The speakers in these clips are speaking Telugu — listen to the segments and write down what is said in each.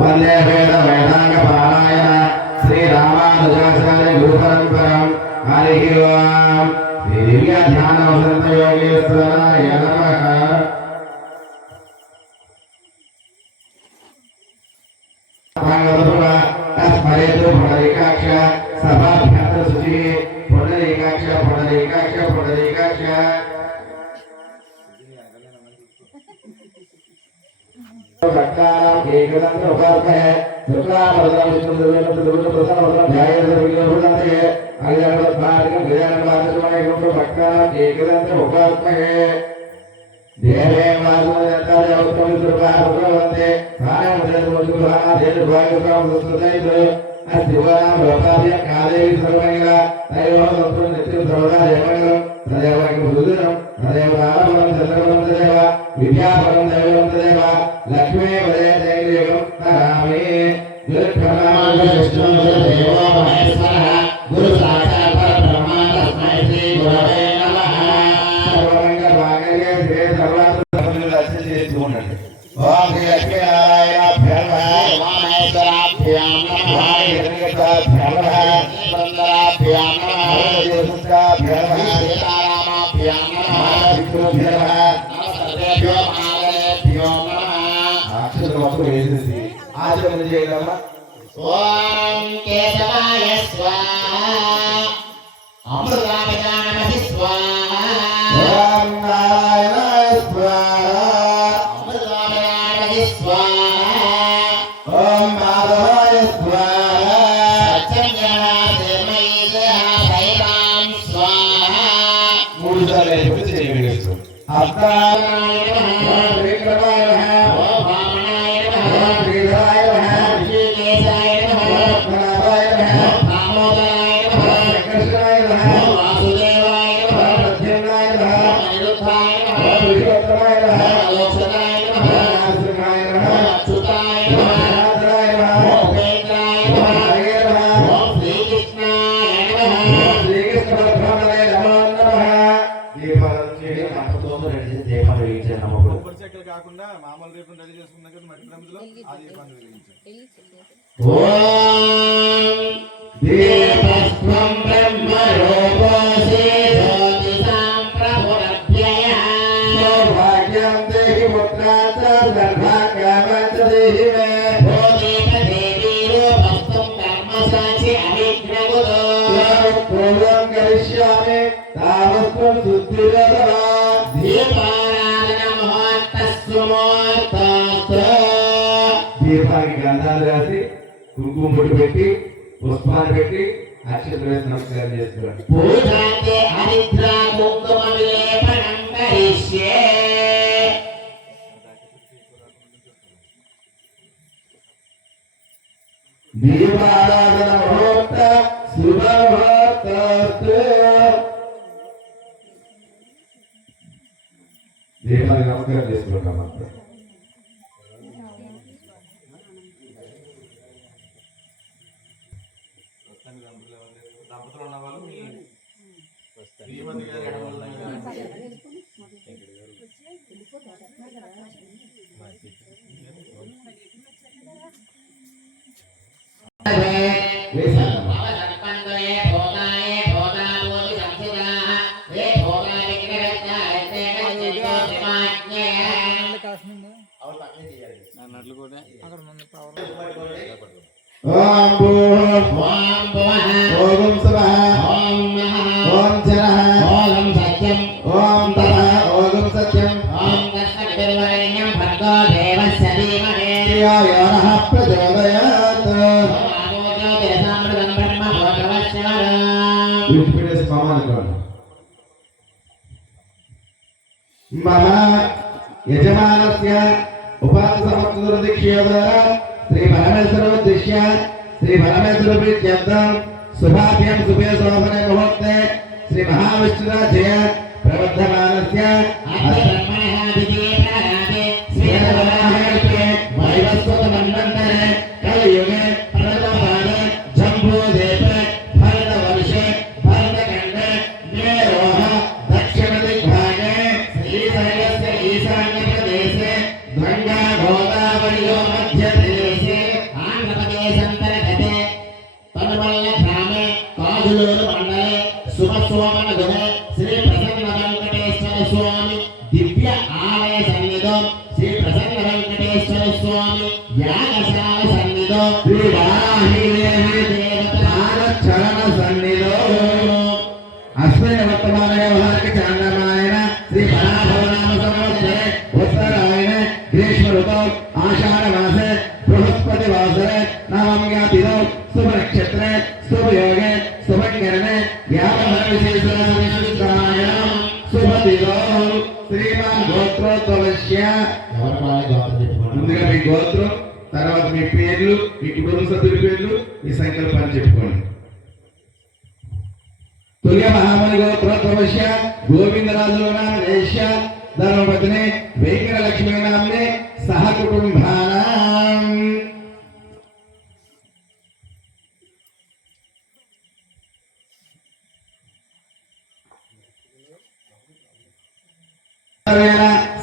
वंदे वेद वेदांग पारायण श्री रामानुजाचार्य गुरु परंपरम हरि ओम दिव्य ध्यान वसंत योगेश्वराय नमः। स्मरेतु पुंडरीकाक्ष सभाभ्यां शुचि पुंडरीकाक्ष पुंडरीकाक्ष पुंडरीकाक्ष भक्तानां केकदं उपासते शुक्लाभरणं विष्णुदेवेन प्रसन्नवदनं ध्यायेत् अग्निजगद्भारकं गजाननवासुदेवाय भक्तानां केकदं उपासते देवे वासुदेवताय सुरभावन्ते सायमुदयमुदुभामा देवभागकं सुस्तुतैः अस्तिवानां लोकाभ्यं काले सर्वैला तयोः संस्कृतं नित्यं सर्वदा देवैलं तदेवं सुदुरं तदेव रामं चन्द्रवं तदेव विद्यापरं दैवं तदेव लक्ष्मी वदे दैवं तरामि गुरुप्रमाणविष्णुं देवो महेश्वरः गुरु साक्षात् परब्रह्म तस्मै श्री गुरवे नमः। सर्वमङ्गलमाङ्गल्ये शिवे सर्वार्थसाधके చేస్తున్నాండి। ఓం శ్రీ లక్ష్మీనారాయణాభ్యాం నమః మహేశ్వరాభ్యాం నమః హిరణ్యకటాభ్యాం నమః బృందరాభ్యాం నమః దేవసుతాభ్యాం నమః సీతారామాభ్యాం నమః విష్ణుభ్యాం నమః సర్వేభ్యో మహాగణేభ్యో నమః। అక్షరవత్తు వేసేసి ఆచరణ చేయడమ్మా। ఓం కేశవాయ స్వాహా అమృతాయ నమః స్వాహా ఓం నారాయణాయ స్వాహా అమృతాయ నమః స్వాహా ఓం మాధవాయ స్వాహా సత్యంగాదేమయేద భైరాం స్వాహా। మూడు సార్లు అయిపోతే చేయగలుగుతాం। అత్తాయ నమః విక్రమాయ నమః ఓం వామనాయ నమః ఓం శ్రీధరాయ నమః ఋషికేశాయ నమః ప్రణవాయ నమః దామోదరాయ నమః కృష్ణాయ నమః వాసుదేవాయ నమః ప్రద్యుమ్నాయ నమః అనిరుద్ధాయ నమః విష్ణుత్తమాయ నమః లోక్సదాయ నమః నారసింహాయ నమః అచ్యుతాయ నమః నారాయణాయ నమః ఉపేంద్రాయ నమః హరే నమః ఓం శ్రీకృష్ణాయ నమః శ్రీకృష్ణ పరబ్రహ్మణే నమో నమః। దీపాలను చేయడం అప్పతోతో రెడీ దీపాలు వెలిగించాను అప్పుడు కొబ్బరి చెక్కలు కాకుండా మామూలు దీపం రెడీ చేసుకున్నాక మట్టి ప్రమిదలో ఆ దీపాన్ని వెలిగించాను। ఓం దీపస్వం బ్రహ్మరూపసి జ్యోతి సంప్రభురభ్యయ సౌభాగ్యం దేహి పుత్రాత్ర సర్వాకామాచ దేహి మే ఓ దీపదేవి రూపస్థం కర్మసాచి అవిఘ్నగుదో పూర్వం కరిష్యామి తావస్వం శుద్ధిరతః దీపారాధన మహోత్తస్సు మహోత్తస్సు। దీపానికి గంధాలు రాసి కుంకుమ బొట్టు పెట్టి పుష్పాలు పెట్టి అక్షతలు వేసి నమస్కారం చేసుకోండి। పూజాంతే హరిద్ర కుంకుమ విలేపనం కరిష్యే। దీపారాధన ముహూర్త శుభ ముహూర్తస్తు। దీపానికి నమస్కారం చేసుకుంటాం అంతా। దంపతులు ఉన్న వాళ్ళు మీ శ్రీమతి గారి ఓం భూః ఓం భువః ఓం స్వః ఓం మహః ఓం జనః ఓం సత్యం ఓం తపః ఓం సత్యం ఓం తస్మద్విర్వరేణ్యం భర్గో దేవస్య ధీమహి ధియో యో నః ప్రచోదయాత్। ఆమోదో దేశామృతం బ్రహ్మ భోగవస్య విష్ణుపేట స్వామానుకోండి। మమ యజమానస్య ఉపాసమక్తుర్దిక్ష్య ద్వారా श्री परमेश्वरोद्दिश्य श्री परमेश्वर प्रीत्यर्थं शुभाभ्यां शुभे शोभने मुहूर्ते श्री महाविष्णुराजय प्रवर्धमानस्य ब्रह्मणः द्वितीये प्राराधे श्वेतवराहकल्पे वैवस्वतमन्वन्तरे कलियुगे प्रथमपादे जम्बूद्वीपे भरतवर्षे भरतखण्डे मेरोः दक्षिणदिग्भागे श्रीशैलस्य ईशान्यप्रदेशे మధ్యప్రదేశే ఆంధ్రప్రదేశంతర్గతే తనుమల్ల గ్రామే కాజులూరు మండలే శుభసోమనగుణే శ్రీ ప్రసన్న వెంకటేశ్వర స్వామి దివ్య ఆలయ సన్నిధో శ్రీ ప్రసన్న వెంకటేశ్వర స్వామి యాగశాల సన్నిధో శ్రీ వారాహిదేవి చరణ సన్నిధో అస్మిన్ వర్తమాన వ్యవహారిక చాంద్రమాయన శ్రీ పరాభవనామ సంవత్సరే ఉత్తరాయణ గ్రీష్మ ఋతౌ ఆషాఢ మాసే బృహస్పతి వాసరే నవమ్యా తిథౌ శుభ నక్షత్రే శుభ యోగే శుభకరణే వ్యాపార విశేషాయాం శుభ తిథౌ శ్రీమాన్ గోత్రోద్భవస్య ముందుగా మీ గోత్రం తర్వాత మీ పేర్లు మీ కుటుంబ సభ్యుల పేర్లు మీ సంకల్పాన్ని చెప్పుకోండి. తుల్య మహామణి గోత్రోద్భవస్య గోవిందరాజు నామేశ్య ధర్మపత్ని వెంకట లక్ష్మీ నామ్నే సహ కుటుంబానాం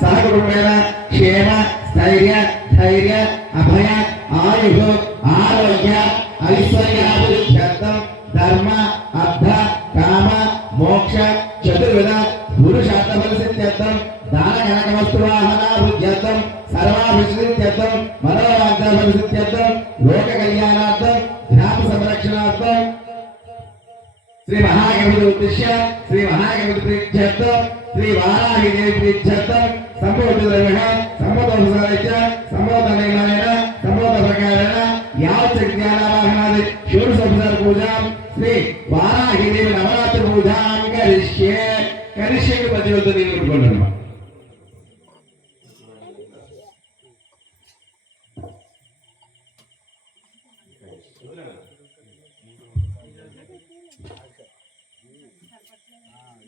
సహ కుటుంబేన క్షేమ స్థైర్య ధైర్య అభయ ఆయు ఆరోగ్య ఐశ్వర్యాభివృద్ధ్యర్థం ధర్మ అర్థ కామ మోక్ష చతుర్విధ పురుషార్థఫలసిద్ధ్యర్థం దాన కనక వస్తు వాహనాభివృద్ధ్యర్థం సర్వాభివృద్ధ్యర్థం మనోవాంఛాఫలసిద్ధ్యర్థం లోక కళ్యాణార్థం గ్రామ సంరక్షణార్థం శ్రీ మహాగణపతి ఉద్దేశ్య శ్రీ మహాగణపతి ప్రీత్యర్థం శ్రీ వారాహిదేవి ప్రీత్యర్థం సంబోధిత సంబోధోపసారిత్య సంబోధనైన సంబోధ ప్రకారేణ యావజ్ఞానవాహనాది షోడశోపచార పూజాం శ్రీ వారాహిదేవి నవరాత్రి పూజాం కరిష్యే కరిష్యకి మధ్యలో నేను పెట్టుకున్నాను.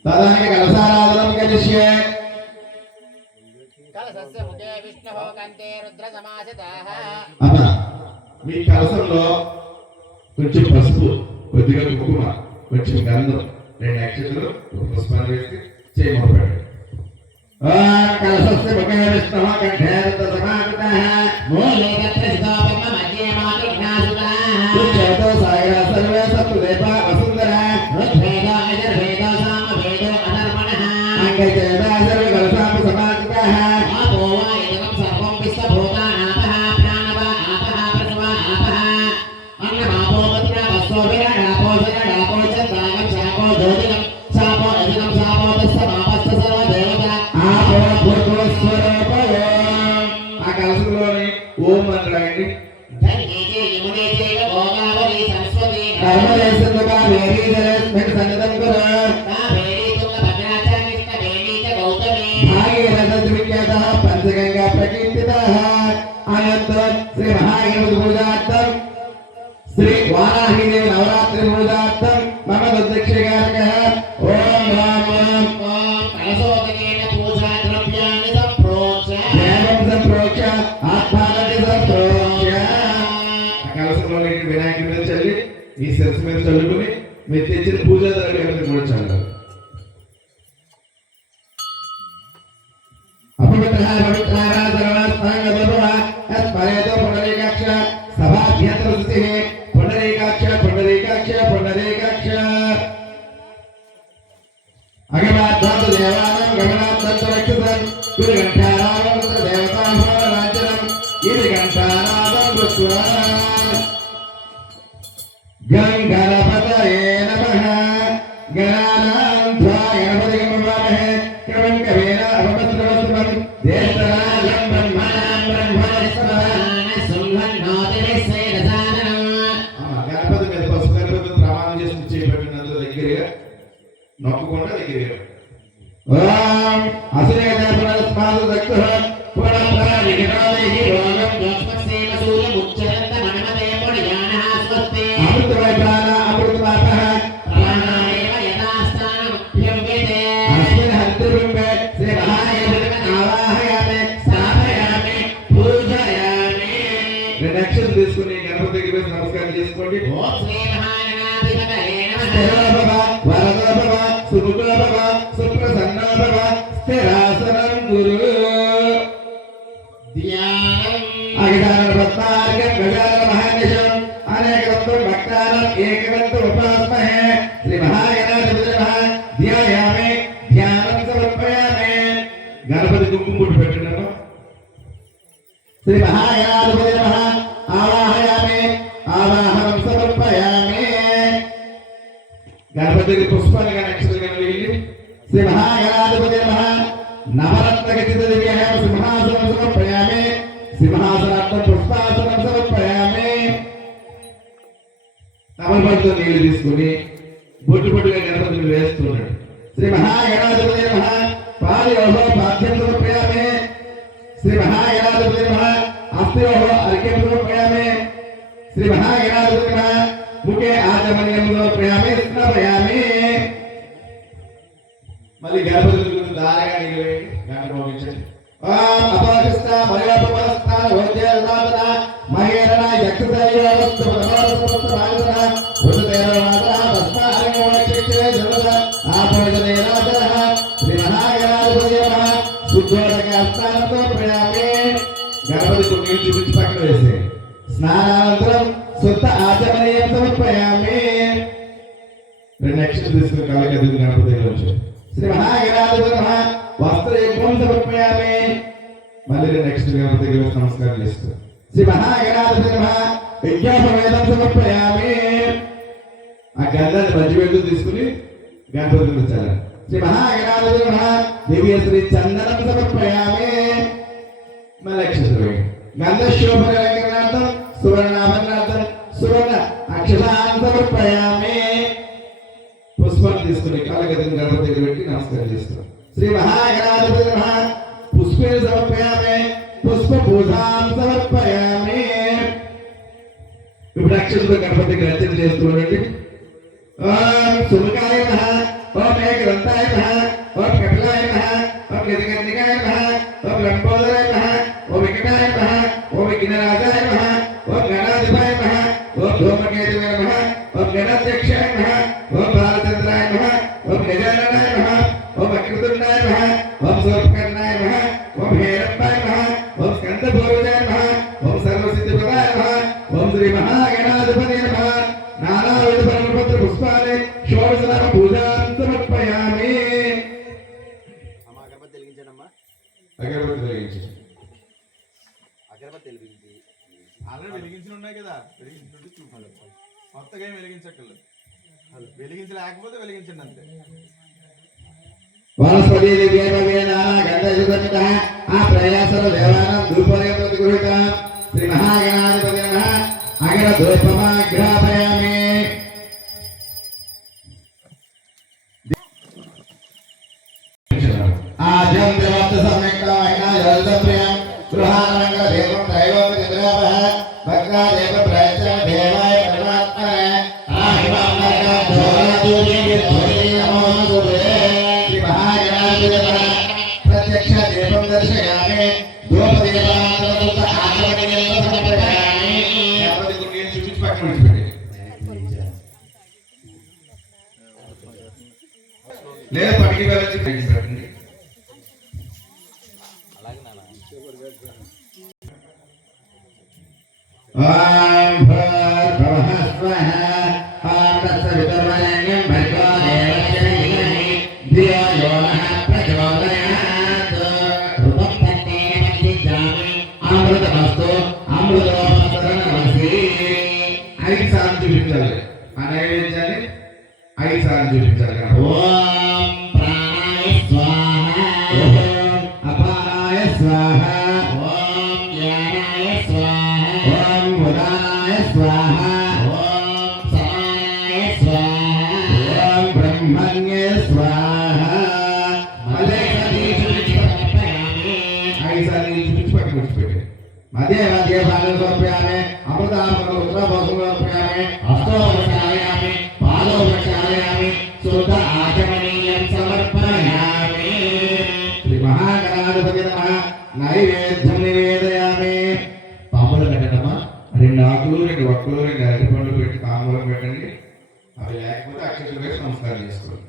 తదానికి కలసారాధనం కరిష్యే కలసస్య ముఖే విష్ణుః కంఠే రుద్ర సమాసితః. అమ్మా మీ కలసంలో కొంచెం పసుపు కొద్దిగా కుంకుమ కొంచెం గంధం 2 అక్షతలు పుష్పాలు వేసి చేయమని కలసస్య ముఖే విష్ణుః కంఠే రుద్ర సమాసితః మూలే తత్రస్థో బ్రహ్మ మధ్యే మాతృఘ్నాసుతః ఉచ్యతో సాయా సర్వే సత్తుదేవ వసుంధర ఋగ్వేద యజుర్వేద సామవేద అధర్వణః అంగజేద సర్వ కలసామ సమాసితః ఆపో వా ఇదం సర్వం విశ్వభూతానాపః ప్రాణవ ఆపః ప్రసవ ఆపః అన్నమాపో వత్ర వస్తో విరాడాపో జరాడాపో చందాగం శాపో జ్యోతిగం శాపో అధిగం శాపో తస్స మాపస్స సర్వ దేవత ఆపో భూతో స్వరూపయో. ఆ కలసంలోని ఓం మంత్రాన్ని ధన్యేతే యమునేతే భోగావలి సరస్వతి కర్మలేసందుగా వేరీ జలస్మిన్ సన్నిధం కురు కావేరీ తుంగ భద్రాచ కృష్ణ వేణీ చ గౌతమి భాగీరథ విఖ్యాత పంచగంగా ప్రకీర్తితః. అనంతరం శ్రీ మహాగణపతి పూజార్థం శ్రీ వారాహిదేవి నవరాత్రి పూజార్థం మమ దుర్దక్షికారకః ఓం రామ ఓం కలశోదకేన పూజా ద్రవ్యాన్ని సంప్రోక్ష దేవం సంప్రోక్ష ఆత్మానది సంప్రోక్ష. కలశంలో వినాయకుడి మీద చల్లి మీ శిరస్సు మీద చల్లుకుని మీరు తెచ్చిన పూజా ద్రవ్యాన్ని కూడా చల్లాలి. అపవిత్రః పవిత్రాః సర్వాస్థాంగదోషః యత్పరేతో పుండరీకాక్ష సభాభ్యంతరస్థితిః పుండరీకాక్ష పుండరీకాక్ష పుండరీకాక్ష అగమాత్మాతు దేవానాం గమనాత్మంతు రక్షితం గురుఘంటారామం దేవతాభవరాజనం గిరిఘంటానాదం కృత్వా గంగణపతయే నమః గణానాం త్వా గణపతిం నమామహే కవిం కవీన అపమత్రవస్వం దేశరాజం బ్రహ్మణాం బ్రహ్మణస్పదాన సుంహన్నోతి నిస్సేదసానం. గణపతి మీద పసుపు గణపతి ప్రమాణం చేసి చేయబడినందుకు దగ్గరగా నొక్కకుండా దగ్గరగా ఓం అసురేత పునస్మాదు దక్షః పునఃప్రాణికరాదేహి రోగం దోష్మసేన సూర్యముచ్చరంత మణమతే పుణ్యానః స్వస్తి అమృతమయ ప్రాణ అమృతమాపః ప్రాణాయేవ యథాస్థానముప్యవ్యతే అస్మిన్ హంతృబింబే శ్రీ మహాగణపతిం ఆవాహయామి స్థాపయామి పూజయామి. 2 అక్షతలు తీసుకుని గణపతి దగ్గర నమస్కారం చేసుకోండి. ఓం శ్రీ మహాగణాధిపతయే నమః వరదోభవ సుముఖోభవ సుప్రసన్నోభవ స్థిరాసనం గురు ధ్యానం అగిదాన పద్మార్గం గజాన మహానిశం అనేకవంతం భక్తానం ఏకవంతం ఉపాస్మహే శ్రీ మహాగణాధిపతి నమః ధ్యాయామి ధ్యానం సమర్పయామి గణపతి కుంకుమ బొట్టు పెట్టండి శ్రీ మహాగణాధిపతి నమః ఆవాహయామి ఆవాహనం సమర్పయామి గణపతికి పుష్పాలుగా నక్షత్రంగా వెళ్ళి శ్రీ మహాగణాధిపతి నమః నవరత్న ఖచ్చిత దివ్యాయం సింహాసనం సమర్పయామి సింహాసనార్థం పుష్పాసనం సమర్పయామి తమలపాకుతో నీళ్లు తీసుకుని బొట్టు బొట్టుగా గణపతిని వేస్తున్నాడు శ్రీ మహాగణాధిపతి నమః పాదయోహో పాద్యం సమర్పయామి శ్రీ మహాగణాధిపతి నమః అస్తయోహో అర్ఘ్యం సమర్పయామి శ్రీ మహాగణాధిపతి నమః ముఖే ఆచమనీయం సమర్పయామి స్నాపయామి మళ్ళీ గణపతి గురించి దారగా నీళ్ళు గణపతి మోగించండి ఓం అపాకృష్ణ మయోపమస్థాన వైద్యనాథన మహేరణ యక్షతయోవస్తు ప్రమాదసమస్త భాగవన ఉదతేరవాదన తస్మాహంగోణక్షే జనద ఆపోజనే రాజనః శ్రీ మహాగణాధిపతి నమః శుద్ధోదక స్నానంతో ప్రయామే గణపతి కుండీలు చూపించి పక్కన వేసే స్నానానంతరం శుద్ధ ఆచమనీయం సమర్పయామి రెండు అక్షరం తీసుకుని కాళ్ళకి ఎదుగు గణపతి వచ్చి శ్రీ మహాగణాధిపతి నమః వస్త్రయుగ్మం సమర్పయామి మళ్ళీ నెక్స్ట్ గణపతి దగ్గర నమస్కారం చేస్తారు శ్రీ మహాగణాధిపతి నమః విజ్ఞాపవేదం సమర్పయామి ఆ గంధాన్ని మంచి వెళ్తూ తీసుకుని గణపతి గురించాలి శ్రీ మహాగణాధిపతి నమః దివ్య శ్రీ చందనం సమర్పయామి మళ్ళీ అక్షరం గంధశోభనార్థం సువర్ణాభరణార్థం సువర్ణ అక్షరాన్ని సమర్పయామి పుష్పాలు తీసుకుని కాళ్ళగదిని గణపతి దగ్గర పెట్టి నమస్కారం చేస్తారు శ్రీ మహాగణాధిపతి నమః పుష్పే సమర్పయామి పుష్ప పూజాం సమర్పయామి ఇప్పుడు అక్షరంతో గణపతికి రచన చేస్తున్నాడండి ఓం సుముఖాయ నమః ఓం ఏకదంతాయ నమః ఓం కపిలాయ నమః ఓం గజగన్నికాయ నమః ఓం లంబోదరాయ నమః ఓం వికటాయ నమః ఓం విఘ్నరాజాయ నమః ఓం గణాధిపాయ నమః ఓం ధూమకేతువే నమః ఓం గణాధ్యక్షాయ నమః ఓం బాలచంద్రాయ నమః ఓం గజాననాయ నమః ఓం వక్రతుండాయ నమః ఓం సూర్పకర్ణాయ నమః ఓం హేరంబాయ నమః ఓం స్కందభూరుజాయ నమః ఓం సర్వసిద్ధిప్రదాయ నమః ఓం శ్రీ మహాగణాధిపతి నమః నానావిధ పరమపత్ర పుష్పాలే షోడశనామ పూజాం సమర్పయామి అగరబత్తి వెలిగించండమ్మా. అగరబత్తి వెలిగించండి అగరబత్తి వెలిగించి ఆల్రెడీ వెలిగించిన ఉన్నాయి కదా, వెలిగించుంటే చూడాలి, కొత్తగా ఏం వెలిగించక్కర్లేదు. వెలిగించలేకపోతే వెలిగించండి అంతే. వనస్పతి దివ్యేన నానా గంధయుగమితః ఆ ప్రయాసర దేవానాం ధూపరే ప్రతిగృహీతాం శ్రీ మహాగణాధిపతి నమః అగర ధూపమాఘ్రాపయామి ఆజం దేవత సమ్యక్తాయన యోగప్రియం గృహానంగ దేవం దైవం చంద్రావహ భక్తా దేవ ప్రయత్న దేవాయ పరమాత్మనే ఆహిమాంగ ధోరదూరి ధోరి నమో నమః శ్రీ మహాగణాధిపతి నమః ప్రత్యక్ష దేవం దర్శయామి ధూపదీపానంతరముత ఆచమనీయం సమర్పయామి గణపతి గుడిని చూపించి పక్కన ఉంచిపెట్టి లేదా పక్కకి వెళ్ళి పెట్టండి ఓం భూర్భువః స్వః ఓం తత్సవితుర్వరేణ్యం భర్గో దేవస్య ధీమహి ధియో యో నః ప్రచోదయాత్ ఋతం తన్నేన విద్యామి అమృతమస్తు అమృతోపసరణమసి 5 సార్లు చూపించాలి. ఆ నైవేద్యాన్ని 5 సార్లు చూపించాలి. ఓం ప్రాణాయ స్వాహ ఓం అపానాయ స్వాహ ఓం జ్ఞానాయ స్వాహ ఓం ఉదానాయ స్వాహ ఓం సమానాయ స్వాహ ఓం బ్రహ్మణ్యే స్వాహ మదే మదే సమర్పయామి 5 సార్లు చూపించి పక్కన ఉంచిపెట్టి మధ్య మధ్య భాగం సమర్పయామి అమృతాత్మక ఉత్తరభోగం సమర్పయామి హస్తోపచారయామి పాదోపచారయామి శుద్ధ ఆచమనీయం సమర్పయామి శ్రీ మహాగణాధిపతి నమః నైవేద్యం నివేదయామి పాములు పెట్టడమా 2 ఆకులు 2 వక్కలు 2 అరటిపండ్లు పెట్టి తాంబూలం పెట్టండి. అవి లేకపోతే అక్షతలు వేసి నమస్కారం చేసుకోండి.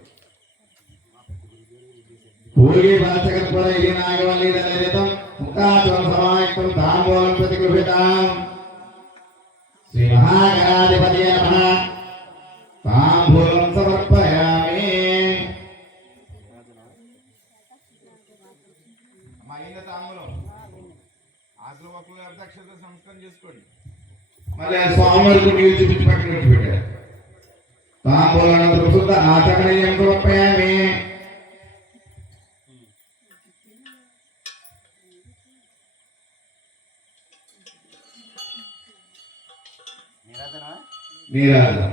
పూర్వీ భాషకర్పూర ఇది నాగవల్లి దళితం ముక్తాచం సమాయుక్తం తాంబూలం ప్రతిగృహ్య పూజితాం శ్రీ మహాగణాధిపతయే నమః తాంబూలం సమర్పయామి అమ్మా అయిన తాంబూలం ఆకులు వక్కులు అక్షత సంస్కరణ చేసుకోండి. మళ్ళీ స్వామివారికి నీళ్ళు చూపించి పక్కన పెట్టారు. తాంబూలానంతరం శుద్ధ ఆచమనీయం సమర్పయామి నీరాజన.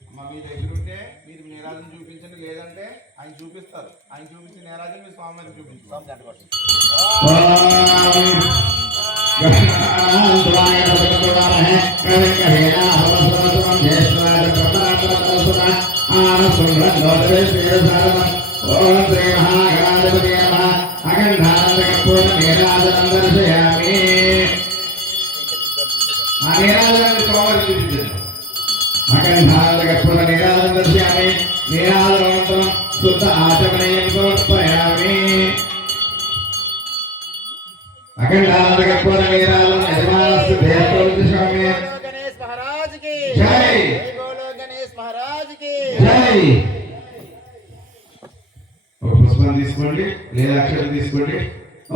అమ్మ మీ దగ్గర ఉంటే మీరు నీరాజన చూపించండి, లేదంటే ఆయన చూపిస్తారు. ఆయన చూపించిన నీరాజన మీ స్వామివారికి చూపించారు. శుద్ధ ఆచమనీయం సమర్పయామి అఖండానందకర్పూర నీరాజనం యజమానస్సు దేవోదిశామి. గణేష్ మహారాజ్ కి జై. బోలో గణేష్ మహారాజ్ కి జై. ఒక పుష్పం తీసుకోండి లేదా అక్షరం తీసుకోండి.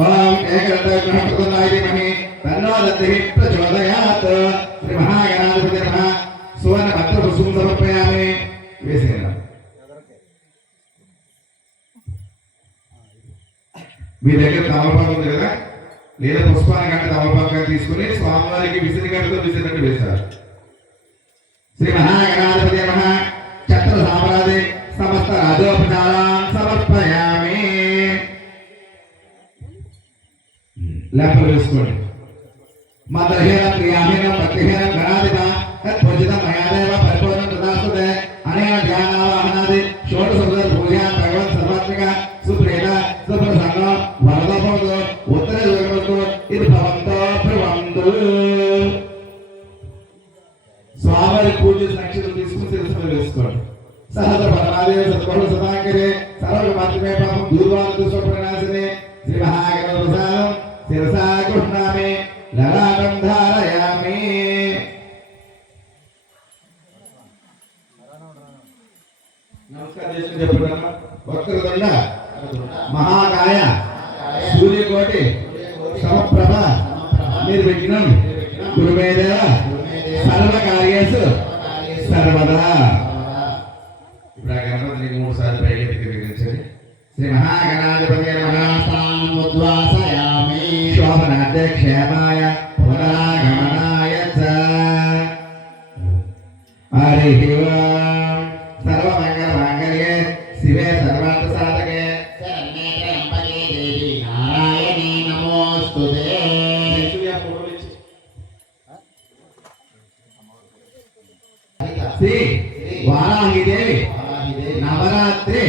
ఓం ఏకదంతాయ తన్నో దత్తిః ప్రచోదయాత్. శ్రీ మహాగణాధిపతి నమః. సువర్ణ భద్ర పుష్పం సమర్పయామి. వేసేయండి. మీ దగ్గర తమలపాకు ఉంది కదా, లేదా పుష్పాన్ని కంటే తమలపాకు తీసుకుని స్వామివారికి విసిరిగడ్డతో విసిరినట్టు వేశారు. శ్రీ మహాగణాధిపతి నమః. ఛత్ర సామ్రాజ్య సమస్త రాజోపచారాన్ సమర్పయామి. లేపలు వేసుకోండి. మదర్హీనం క్రియాహీనం భక్తిహీనం గణాధిప తత్పూజితం మయాదేవ పరిపూర్ణం తదాస్తుతే. అనేన ధ్యానావాహనాది షోడశ పూజా భగవన్ సర్వాత్మిక సుప్రీత సుప్రసన్న వరదభవతు ఉత్తర యోగవతు ఇది భవంతో భ్రువంతు. స్వామివారి పూజ నక్షత్రం తీసుకుని శిరస్సులో వేసుకోండి. సహస్ర పరమాదేవ సత్వరు సదాకరే సర్వ మాత్రమే పాపం దూర్వాంతు స్వప్రనాశనే. శ్రీ మహాగణ ప్రసాదం శిరసా గృహ్ణామి లలాటం ధారయామి. నమస్కారం చేసుకుని చెప్పుకున్నామా. వక్రతుండ మహాకాయ సూర్యకోటి సమప్రభ నిర్విఘ్నం గురుమేదేవ సర్వకార్యేషు సర్వదా. ఇప్పుడు ఆ గణపతిని 3 సార్లు పైకి విగ్రహించండి. శ్రీ మహాగణాధిపతి నమః. శోభనార్థే క్షేమాయ పునరాగమనాయ చ. హరి ఓం. సర్వమంగళ మాంగళ్యే శివే సర్వార్థ సాధకే శరణ్యే త్ర్యంబకే దేవి నారాయణీ నమోస్తుతే. శ్రీ వారాహిదేవి నవరాత్రి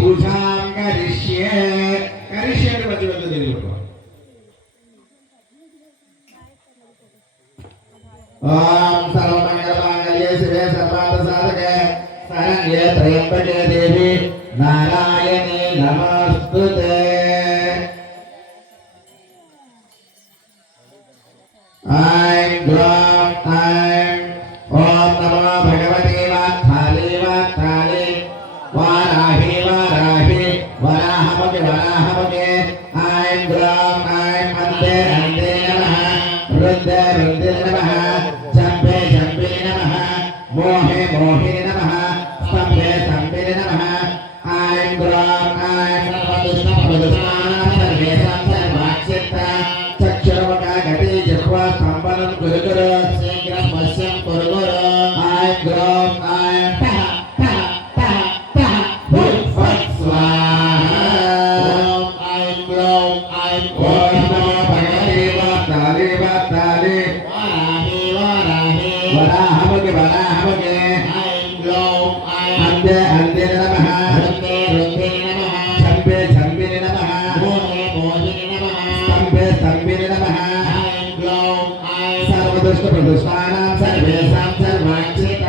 పూజాం కరిష్యే. కరిష్యే అంటే మధ్య మధ్య తెలుగు. ఓం సర్వమంగళ మాంగళ్యే శివే సర్వార్థ సాధకే శరణ్యే త్ర్యంబకే దేవి నారాయణీ నమోస్తుతే. ఐం గ్రాం ఐం. ఓం నమో భగవతే వాత్థాలే వాత్థాలే వారాహి వారాహి వరాహమకే వరాహమకే. ఐం గ్రాం ఐం. అంతే అంతే నమః. రుద్రే రుద్రే నమః. చంపే చంపే నమః. మోహే మోహే నమః. స్తంభే స్తంభే నమః. ఐం గ్రాం ఐం. సర్వదుష్ట ప్రదుష్టానాం సర్వేషాం సర్వాక్షిప్త చక్షురవక గతి జిహ్వా స్తంభనం కురు కురు శీఘ్రం వశ్యం కురు కురు. ఐం గ్రాం ఐం. టహ టహ టహ టహ హుట్ ఫట్ స్వాహా. ఓం ఐం గ్రాం ఐం. ఓం నమో భగవతే వాత్తాలే వాత్తాలే వారాహి వారాహి వరాహమకే వరాహమకే. ఐం గ్రాం ఐం. అందే అందే నమః. రుద్రే రుద్రే నమః. చంపే చంపే నమః. మోహే మోహే నమః. స్తంభే స్తంభే నమః. ఐం గ్రాం ఐం. సర్వదుష్ట ప్రదుష్టానాం సర్వేషాం సర్వాక్షిత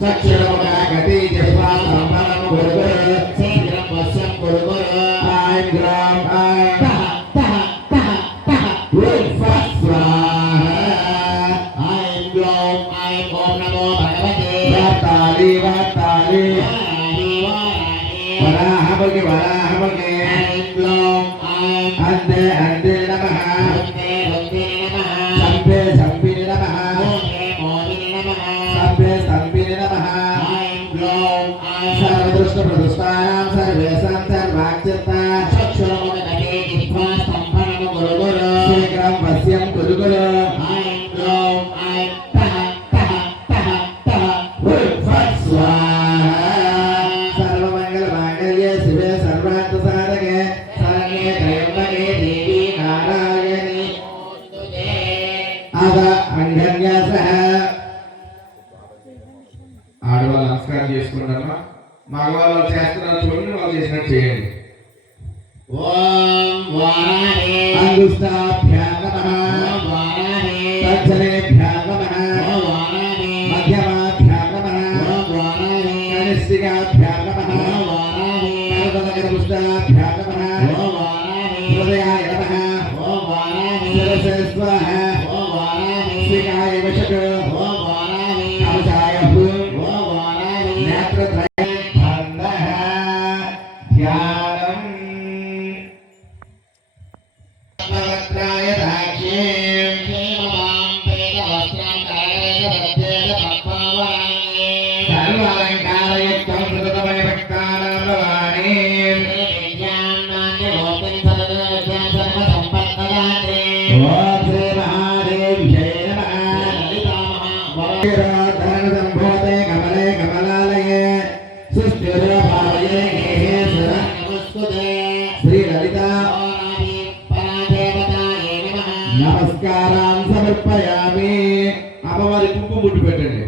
చక్షురవక గతి జిహ్వా స్తంభనం కురు కురు శీఘ్రం వశ్యం కురు కురు. ఐం గ్రాం ఐం. టహ టహ టహ టహ स्वाहा ऐं ग्लौं ऐं ॐ नमो भगवते वाताली वाताली वाराहि वराहमगे ऐं ग्लौं ऐं अन्ते अन्ते नमः वन्दे वन्दे नमः सम्पे सम्पिने नमः मोहे मोहिनि नमः सम्पे सम्पिने नमः ऐं ग्लौं ऐं सर्वदृष्टप्रदुष्टानां सर्वेषां सर्वाच्यता चक्षुरुमुदगते जिह्वा स्तम्भनं गुरु गुरु शीघ्रं पश्यं कुरु कुरु ऐं ग्लौं ऐं तः तः तः तः फट् स्वाहा सर्वमङ्गलमाङ्गल्ये शिवे सर्वार्थसाधके शरण्ये त्र्यम्बके देवी नारायणी अथ अन्यन्यासः ఆడవాళ్ళు నమస్కారం చేసుకున్నారమ్మా మగవాళ్ళు చేస్తున్నారు చూడండి వాళ్ళు చేసినట్టు చేయండి ॐ वाराहि अंगुष्ठाभ्यां नमः ॐ वाराहि तर्जनेभ्यां नमः ॐ वाराहि मध्यमाभ्यां नमः ॐ वाराहि कनिष्ठिकाभ्यां नमः ॐ वाराहि कर्मकरपुष्टाभ्यां नमः ॐ वाराहि हृदयाय नमः ॐ वाराहि शिरसे स्वाहा ॐ वाराहि शिखाय वशक ॐ वाराहि कवचाय भूम ॐ वाराहि नेत्रत्रय बन्धः ध्यानम् भगवत्राय दाक्ष्यं क्षेममां वेदवस्त्रं कालेन पद्मेन सर्वालङ्कारयुक्तं कृततमय भक्तानां भवानि विद्यां नान्यलोकं सर्वविद्यां सर्वसम्पत्तदात्रे ॐ श्री महादेव्यै नमः ललिता महाभव धरणसम्भूते कमले कमलालये सुष्ठुरभावये गेहे सुर नमस्कुते श्री ललिता ओराहि परादेवतायै नमः నమస్కారాన్ని సమర్పయామి అమ్మవారి కుంకుమ ముట్టు పెట్టండి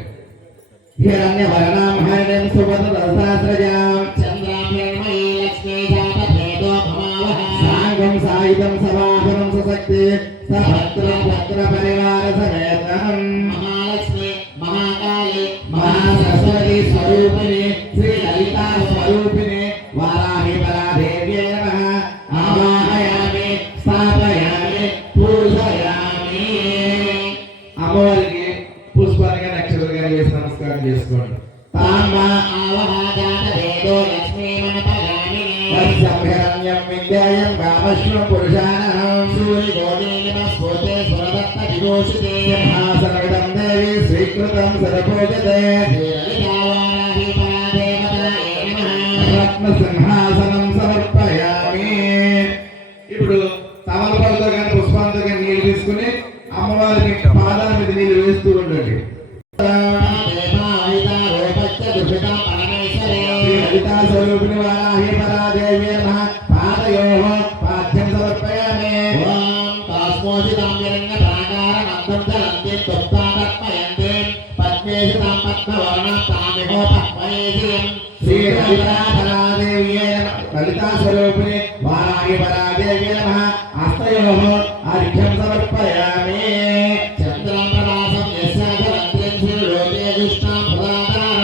హిరణ్య వర్ణాం హరిణం సువర్ణ రసాస్రజాం चन्द्राभिर्मयी लक्ष्मी जातभेदो भमावः సాంగం సాయుధం సవాహనం సశక్తి సభద్రం భద్ర పరివార సమేతం महालक्ष्मी महाकाली మహాసరస్వతి స్వరూపిణి శ్రీ లలితా స్వరూపిణి వారాహి పరాదేవ్యై నమః ఆవాహయామి స్థాపయామి పూజయామి అమ్మవారికి పుష్పాలుగా నక్షత్రంగా వేసి నమస్కారం చేసుకోండి తామ్మ आवह जातभेदो लक्ष्मी मनपगामिनी వత్సభ్యరణ్యం విద్యాయం కామశ్వం పురుషానహం सूर्यगोदे नमस्फूर्ते सुरदत्त विभूषिते సింహాసనమిదం దేవి స్వీకృతం సరపూజతే श्रीललितावाराहि परादेवतायै नमः రత్న సింహాసనం సమర్పయామి ఇప్పుడు తమలపాలతో కానీ పుష్పాలతో కానీ నీళ్లు తీసుకుని అమ్మవారికి పాదాల మీద నీళ్లు వేస్తూ ఉండండి శ్రీ లలితా స్వరూపిణి వారాహి పరాదేవి నమః పాదయోః పాద్యం సమర్పయామి శ్రీ లలితా పరాదేవి లలితా స్వరూపిణి వారాహి పరాదేవి నమః హస్తయోః అర్ఘ్యం సమర్పయామి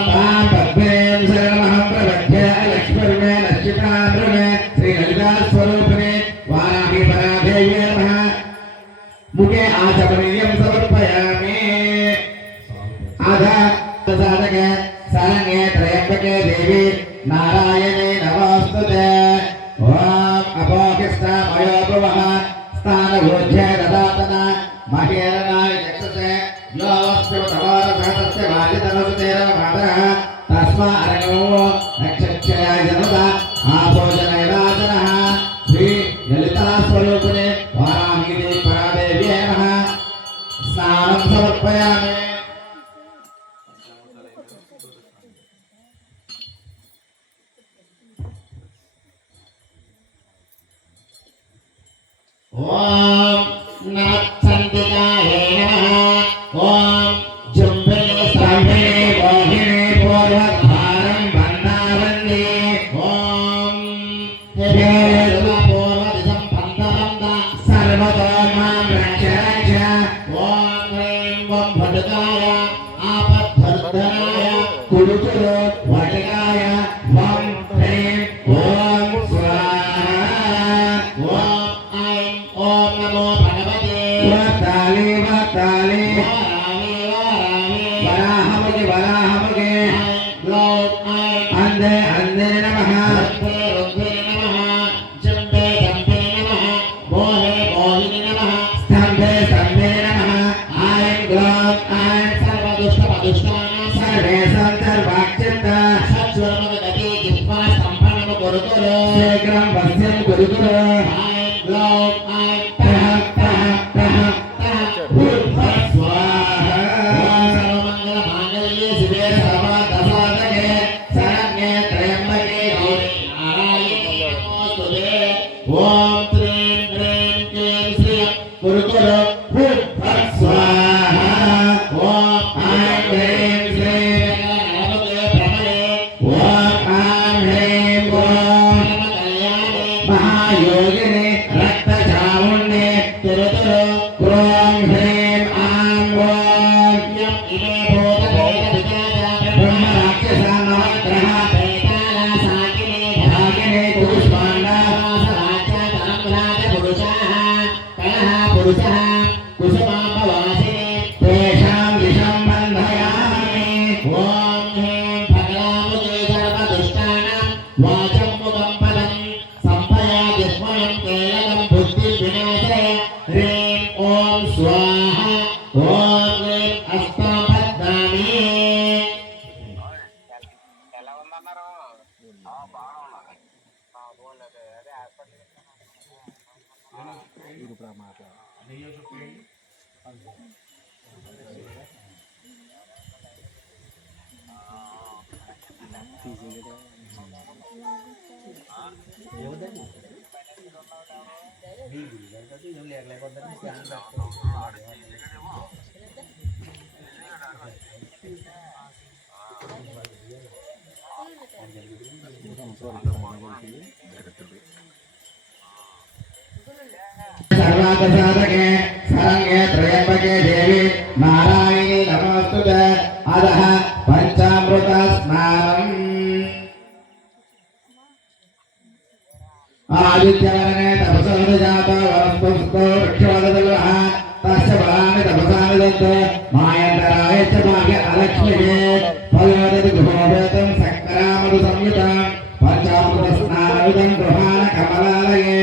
तां पद्में शरणमहं प्रपद्ये लक्ष्मीर्मे नक्षिताम्रमे श्रीललितास्वरूपिणे वाराहि परादेव्यै नमः मुखे आचमनीयं समर्पयामि अध साधके शरण्ये त्र्यम्बके देवी नारायणे नमोऽस्तुते ॐ अपोकिष्टामयो भुवः स्थानभूज्ये ददातना महेरणाय चक्षुषे यो वस्त्रमतवारसहतस्य वाजितनसुतेन मातरः तस्मा अरण्यो नक्षक्षयाय जनता आभोजनैराजनः श्री ललितास्वरूपिणे वाराहि परादेव्यै नमः स्नानं समर्पयामि ॐ नमच्चण्डिकाय नमः ॐ जुम्बिले ब्राह्मणे स्तम्भिले मोहिने पूर्वधारं वन्दावन्दी ॐ हेमेर्पूर्वदिशं पन्तवन्त सर्वतो मां रक्ष रक्ष ॐ ह्रीं वं भटकाय आपद्धर्धनाय कुरुकुरु वटकाय वं ह्रीं ॐ स्वाहा ॐ ऐं ॐ ఓం నమో భగవతే వత్తాలి వత్తాలి వారామి వారామి వరాహముకి వరాహముకి గ్లౌం ఐం అందే అందే నమః రుద్రే రుద్రే నమః జంబే జంబే నమః మోహే మోహిని నమః స్తంభే స్తంభే నమః ఐం గ్లౌం ఐం సర్వదుష్ట పదుష్టానాం సర్వేషాం సర్వాక్షిప్త సజ్వరమగతి జిహ్వా స్తంభనము కొరుకులు శీఘ్రం వశ్యం గురుకులు ఐం గ్లౌం ఐం తహ తహ తహ స్వాహ ఓం సర్వమంగళ మాంగళ్యే శివే సర్వదసాదకే శరణ్యే త్రయంబకే గౌరీ నారాయణీ నమోస్తుతే ఓం త్రీం హ్రీం క్లీం శ్రీం కురుకురు స్వాహ ఓం ఐం హ్రీం శ్రీం నమతే ప్రమలే ఓం ఐం హ్రీం ఓం పరమ కళ్యాణే మహాయోగిని రక్తచాముణ్ణి తిరుతురు క్రోం హ్రీం ఆం ఓం యం ఇమే భూత ప్రేత విజాత బ్రహ్మ రాక్షస నవగ్రహ ప్రేతాల సాకినే భాగిని కుష్మాండ కుసుమాంబవాసిని తేషాం దిశం బంధయామి ఓం హ్రీం భగవాముదే సర్వదుష్టానాం వాచం ముఖం పదం సంభయా జిహ్వనం కేవలం బుద్ధి వినాశయ హ్రీం ఓం స్వాహ ఓం హ్రీం అష్టాపద్దామి ఎలా ఉందన్నారు బాగున్నా పోలేదు అదే హాస్పిటల్ సర్వాదసాదకే శరణ్యే త్రయంబకే దేవి నారాయణి నమోస్తుతే అదః పంచామృత స్నానం ఆదిత్యవర్ణే తపసోని జాత వనస్పతితో వృక్షవదతులః తస్య ఫలాని తపసాని దత్తే మాయంతరాయ చ భాగ్య అలక్ష్మికే ఫలోదతి గృహోపేతం శంకరామృత సంయుతం పంచామృత స్నానయుతం గృహాణ కమలాలయే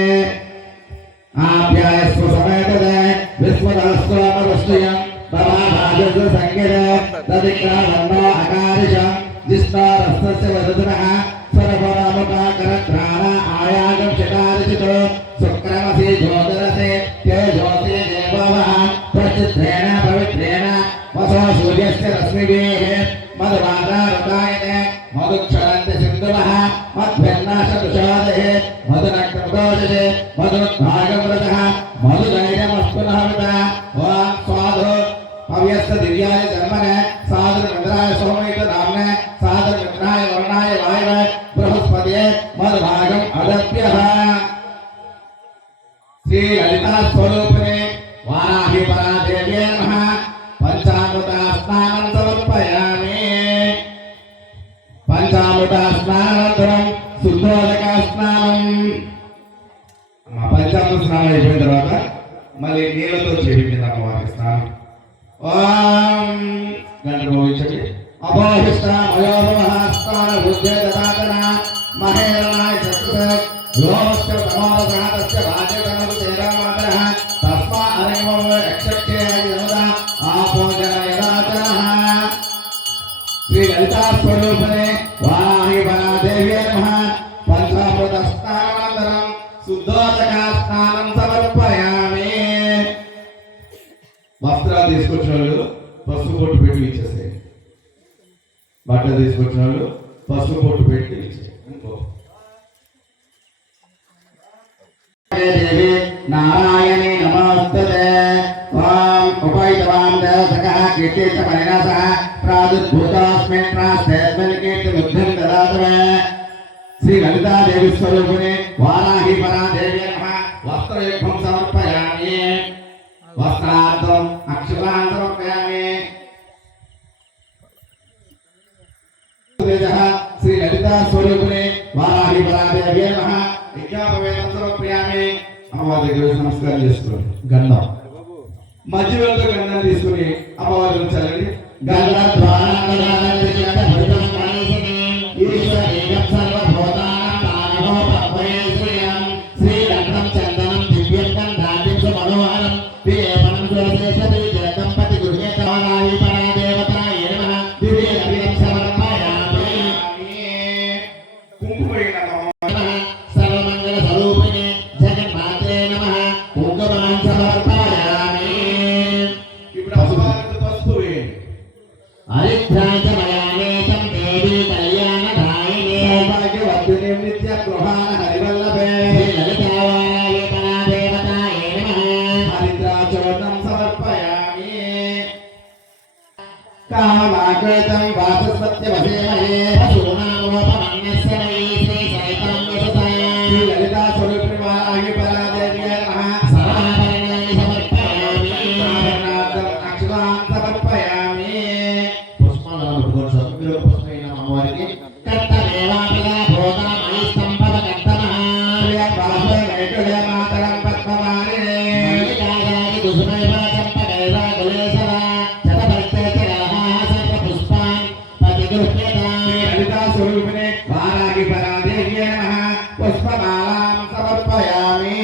ఆప్యాయస్వ సమేతదే విశ్వదస్వామవశ్చయం తమాభాజస్వ సంగీత తదిక్రామన్నో అకారిషం జిష్ణారస్తస్య వదతునః సర్వనామకాకరత్రాణ ఆయాగం శకారిచితో శుక్రమసి జ్యోతిరసే తేజోసి దేవవః ప్రచిత్రేణ పవిత్రేణ వసో సూర్యస్య రశ్మిభిః మధుమాతారుతాయనే మధుక్షరంతి సింధువః మధ్యన్నాశతుషాదహే మధునక్తమదోషే మధునుద్భాగమృతః మధుధైర్యమస్పునః ఓం స్వాధు పవ్యస్త దివ్యాయ జన్మనే సాధుమిత్రాయ సోమయుత నామ్నే సాధుమిత్రాయ వర్ణాయ వాయవ బృహస్పతియే మధుభాగం అదప్యః శ్రీ లలితా స్వరూపిణే వారాహి పరాదేవ్యే నమః పంచామృత స్నానం సమర్పయామి పంచామృత స్నానానంతరం శుద్ధోదక స్నానం పంచామృత స్నానం అయిపోయిన తర్వాత మళ్ళీ నీళ్ళతో చేయించింది అమ్మవారి స్నానం ఓం గంట భవించండి అపోహిష్ట మయోభవస్కార బుద్ధే దదాతన మహేరణాయ చతుర్భ వ్యోమస్య తమోదసహతస్య భాగ్యతమదు తేరామాతరః తస్మా అరేమవ రక్షక్షే యమద ఆపోజన యదాచనః శ్రీ లలితా స్వరూపిణే వారాహి పరాదేవ్యే నమః పంచామృత స్నానానంతరం శుద్ధోదక స్నానం సమర్పయామి వస్త్రాలు తీసుకొచ్చిన వాళ్ళు పసుపు పొట్టు పెట్టి ఇచ్చేసేయండి బట్టలు తీసుకొచ్చిన వాళ్ళు పసుపు పొట్టు పెట్టి ఇచ్చేయండి దేవి నారాయణి నమోస్తుతే ఓం ఉపైతవాం దేవసకః కీర్తిశ్చ పరిణాసః ప్రాదుర్భూతోస్మిన్ ప్రాస్తేస్మిన్ కీర్తిముగ్ధిం దదాతు మే శ్రీ లలితా దేవి స్వరూపిణి వారాహి పరాదేవి నమః వస్త్రయుగ్మం సమర్పయామి వస్త్రార్థం అక్షరాన్ సమర్పయామి శ్రీ లలితా స్వరూపిణి వారాహి పరాదేవి నమః విజ్ఞాపవేదం సమర్పయామి అమ్మవారి దగ్గర వేసి నమస్కారం చేసుకోండి. గంధం మధ్య వేళతో గంధం తీసుకుని అమ్మవారి ఉంచాలండి. ఇప్పుడు అమ్మవారికి పసుపు వేయండి. సౌభాగ్యవర్ధినీం నిత్య గృహాణ హరివల్లభే హరిద్రాచూర్ణం సమర్పయామి. కామాకృతం వాచస్పత్యవసేమహే శ్రీ లలితా స్వరూపిణి వారాహి పరాదేవ్యై నమః. ఆభరణార్థం అక్షతాన్ సమర్పయామి. పుష్పాలను పట్టుకొని మీరు పుష్పమైన అమ్మవారికి మాతరం పద్మమాలినే లలితా స్వరూపిణి వారాహి పరాదేవ్యై నమః. పుష్పమాలాం సమర్పయామి.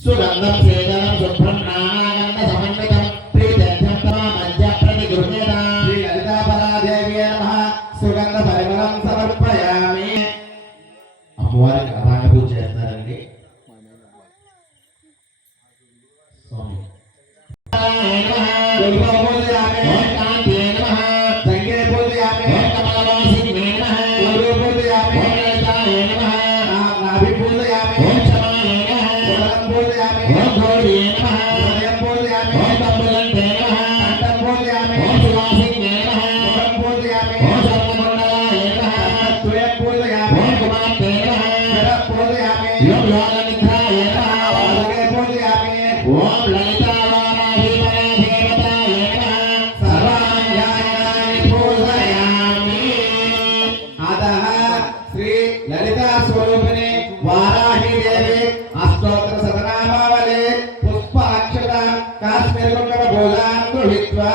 సుగంధం సేదనం శుభ్రం నానాగంధ సమన్వితం ప్రీత్యర్థం తమా మధ్య ప్రతిగృహ్యత శ్రీ లలితా పరాదేవ్యై నమః. సుగంధ పరిమళం సమర్పయామి. అమ్మవారికి అభాంగ పూజ చేస్తారండి స్వామి. దుర్గా పూజయామి. సంగే పూజయామి. పూర్వ పూజయామి. నాభి పూజయామి. ఉదరం పూజయామి. ఉదయం పూజయామి. కంఠం పూజయామి. ముఖం పూజయామి. త్వయం పూజయామి. శిర పూజయామి. పాదకే పూజయామి. ఓం లలితావారాహి పరదేవతాయ నమః సర్వాణ్యాయాని పూజయామి. అతః శ్రీ లలితా స్వరూపిణి వారాహి దేవి అష్టోత్తర శతనామావళి పుష్ప అక్షత కాశ్మీర కుంకుమ భోజాన్ గృహీత్వా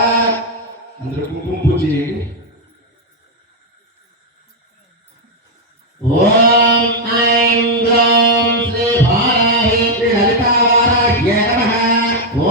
అందరూ కుంకుమ పూజ చేయండి. ఓం ఐం గ్లౌం శ్రీ వారాహి శ్రీ లలితా వారాహ్యై నమః.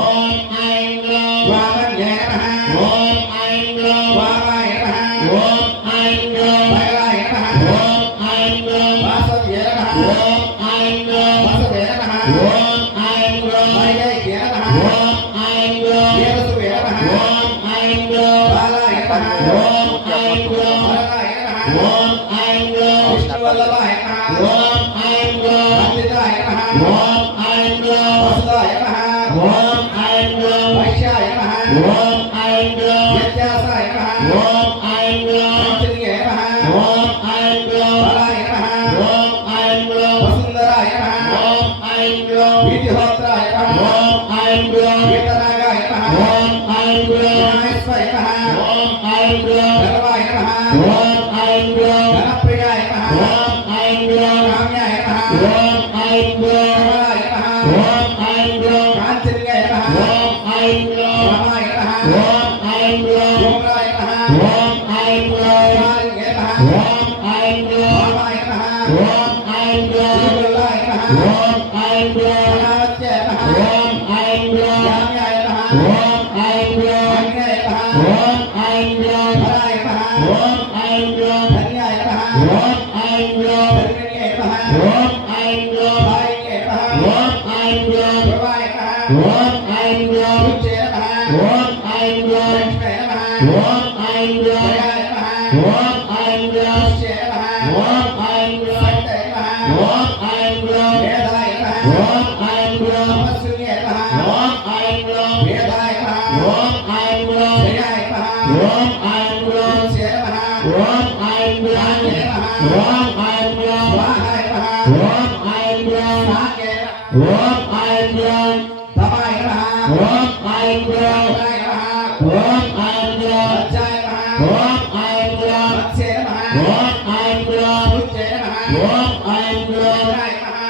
ఓం ఐం గ్లౌం వామన్యై నమః. ఓం ఐం గ్లౌం వామాయ నమః. ఓం ఐం గ్లౌం భైరాయ నమః. ఓం ఐం గ్లౌం వాసవ్యై నమః. ఓం ఐం గ్లౌం వసవే నమః. ఓం ఐం గ్లౌం వైగైక్యై నమః. ఓం ఐం గ్లౌం వీరసువే నమః. ఓం ఐం గ్లౌం బాలాయ నమః. ఓం ఐం గ్లౌం వరదాయ నమః. ఓం ఐం గ్లౌం విష్ణువల్లభాయ నమః. ఓం ఐం గ్లౌం వందితాయ నమః. ఓం ఐం గ్లౌం వసుదాయ నమః. ఓం ఐం గ్లౌం వైశ్యాయ నమః. ఓం ఐం గ్లౌం వ్యత్యాసాయ నమః. ఓం ఐం గ్లౌం పంచనీయాయ నమః. ఓం ఐం గ్లౌం బలాయ నమః. ఓం ఐం గ్లౌం వసుంధరాయ నమః. ఓం ఐం గ్లౌం వీతిహోత్రాయ నమః. ఓం ఐం గ్లౌం వీతనాగాయ నమః. ఓం ఐం గ్లౌం వినాయస్వాయ నమః. ఓం ఐం గ్లౌం గర్వాయ నమః. ఓం ఐం గ్లౌం గణప్రియాయ నమః. ఓం ఐం గ్లౌం కామ్యాయ నమః. ఓం ఐం గ్లౌం కమలాయ నమః. ఓం ఐం గ్లౌం కాంచన్యాయ నమః. ఓం ఐం గ్లౌం రామాయ నమః. ఓం ఐం గ్లౌం ధూమ్రాయ నమః. ఓం ఐం గ్లౌం కుమారిణ్యై నమః. ఓం ఐం గ్లౌం రామాయ నమః. ఓం ఐం గ్లౌం శ్రీవల్లాయ నమః. ఓం ఐం గ్లౌం ప్రణావత్యాయ నమః. ఓం ఐం గ్లౌం యామ్యాయ నమః. ఓం ఐం గ్లౌం అన్యాయ నమః. ఓం ఐం గ్లౌం హరాయ నమః. ఓం ఐం గ్లౌం ధన్యాయ నమః. ఓం ఐం గ్లౌం ధన్యన్యాయ నమః. ఓం ఐం గ్లౌం భాయిన్యాయ నమః. ఓం ఐం గ్లౌం ప్రభాయ నమః. ఓం ఐం గ్లౌం ఉచ్చాయ నమః. ఓం ఐం గ్లౌం లక్ష్మీయ నమః. ఓం ఐం గ్లౌం జయాయ నమః. ఓం ఐం గ్లౌం ఉచ్చాయ నమః. ఓం ఐం గ్లౌం సంతయ నమః. ఓం ఐం గ్లౌం వేదాయ నమః. ఓం ఐం గ్లౌం తపస్సున్యాయ నమః. ఓం ఐం గ్లౌం వేదాయ నమః. ఓం ఐం గ్లౌం జయాయ నమః. ఓం ఐం గ్లౌం ఉచ్చాయ నమః. ఓం ఐం గ్లౌం ఓం ఐం గ్లౌం స్వాహాయ నమః. ఓం ఐం గ్లౌం సాకేయ నమః. ఓం ఐం గ్లౌం తమాయ నమః. ఓం ఐం గ్లౌం తమాయ నమః. ఓం ఐం గ్లౌం వజ్రాయ నమః. ఓం ఐం గ్లౌం వత్సే నమః. ఓం ఐం గ్లౌం ఉచ్చాయ నమః. ఓం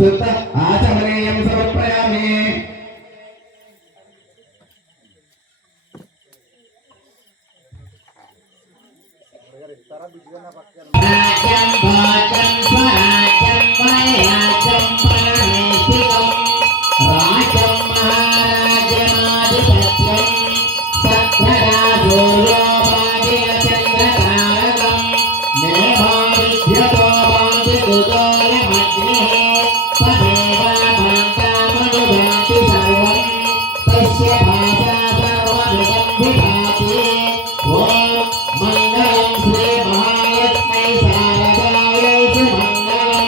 శుద్ధ ఆచమనీయం సమర్పయామి. రాజ్యం భాజం స్వరాజ్యం వైరాజ్యం పరమేశ్వరం రాజ్యం మహారాజ్యమాధిపత్యం సత్వరాజోర్యో భాగ్యచంద్రతారకం మేధావిద్యతో భాగ్యదుదోయమగ్నిః తదేవ భాంతామనుభాతి సర్వం తస్య భాషా సర్వమిదం విభాతి. ఓం మంగళం శ్రీ మహాలక్ష్మీ శారదాయై మంగళం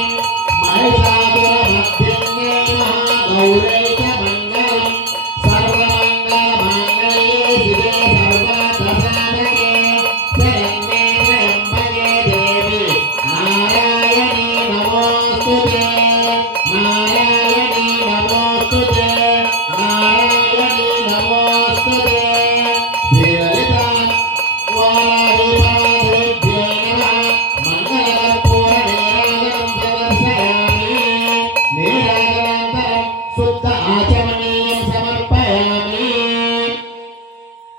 మహిషాసురమర్దిన్యై మహాగౌరై చ మంగళం సర్వమంగళమాంగళ్యే శివే సర్వార్థసాధకే శరణ్యే త్ర్యంబకే దేవి నారాయణీ నమోస్తుతే నారాయణీ నమోస్తుతే నారాయణీ నమోస్తుతే. శ్రీలలిత శుద్ధ ఆచమనీయం సమర్పయామి.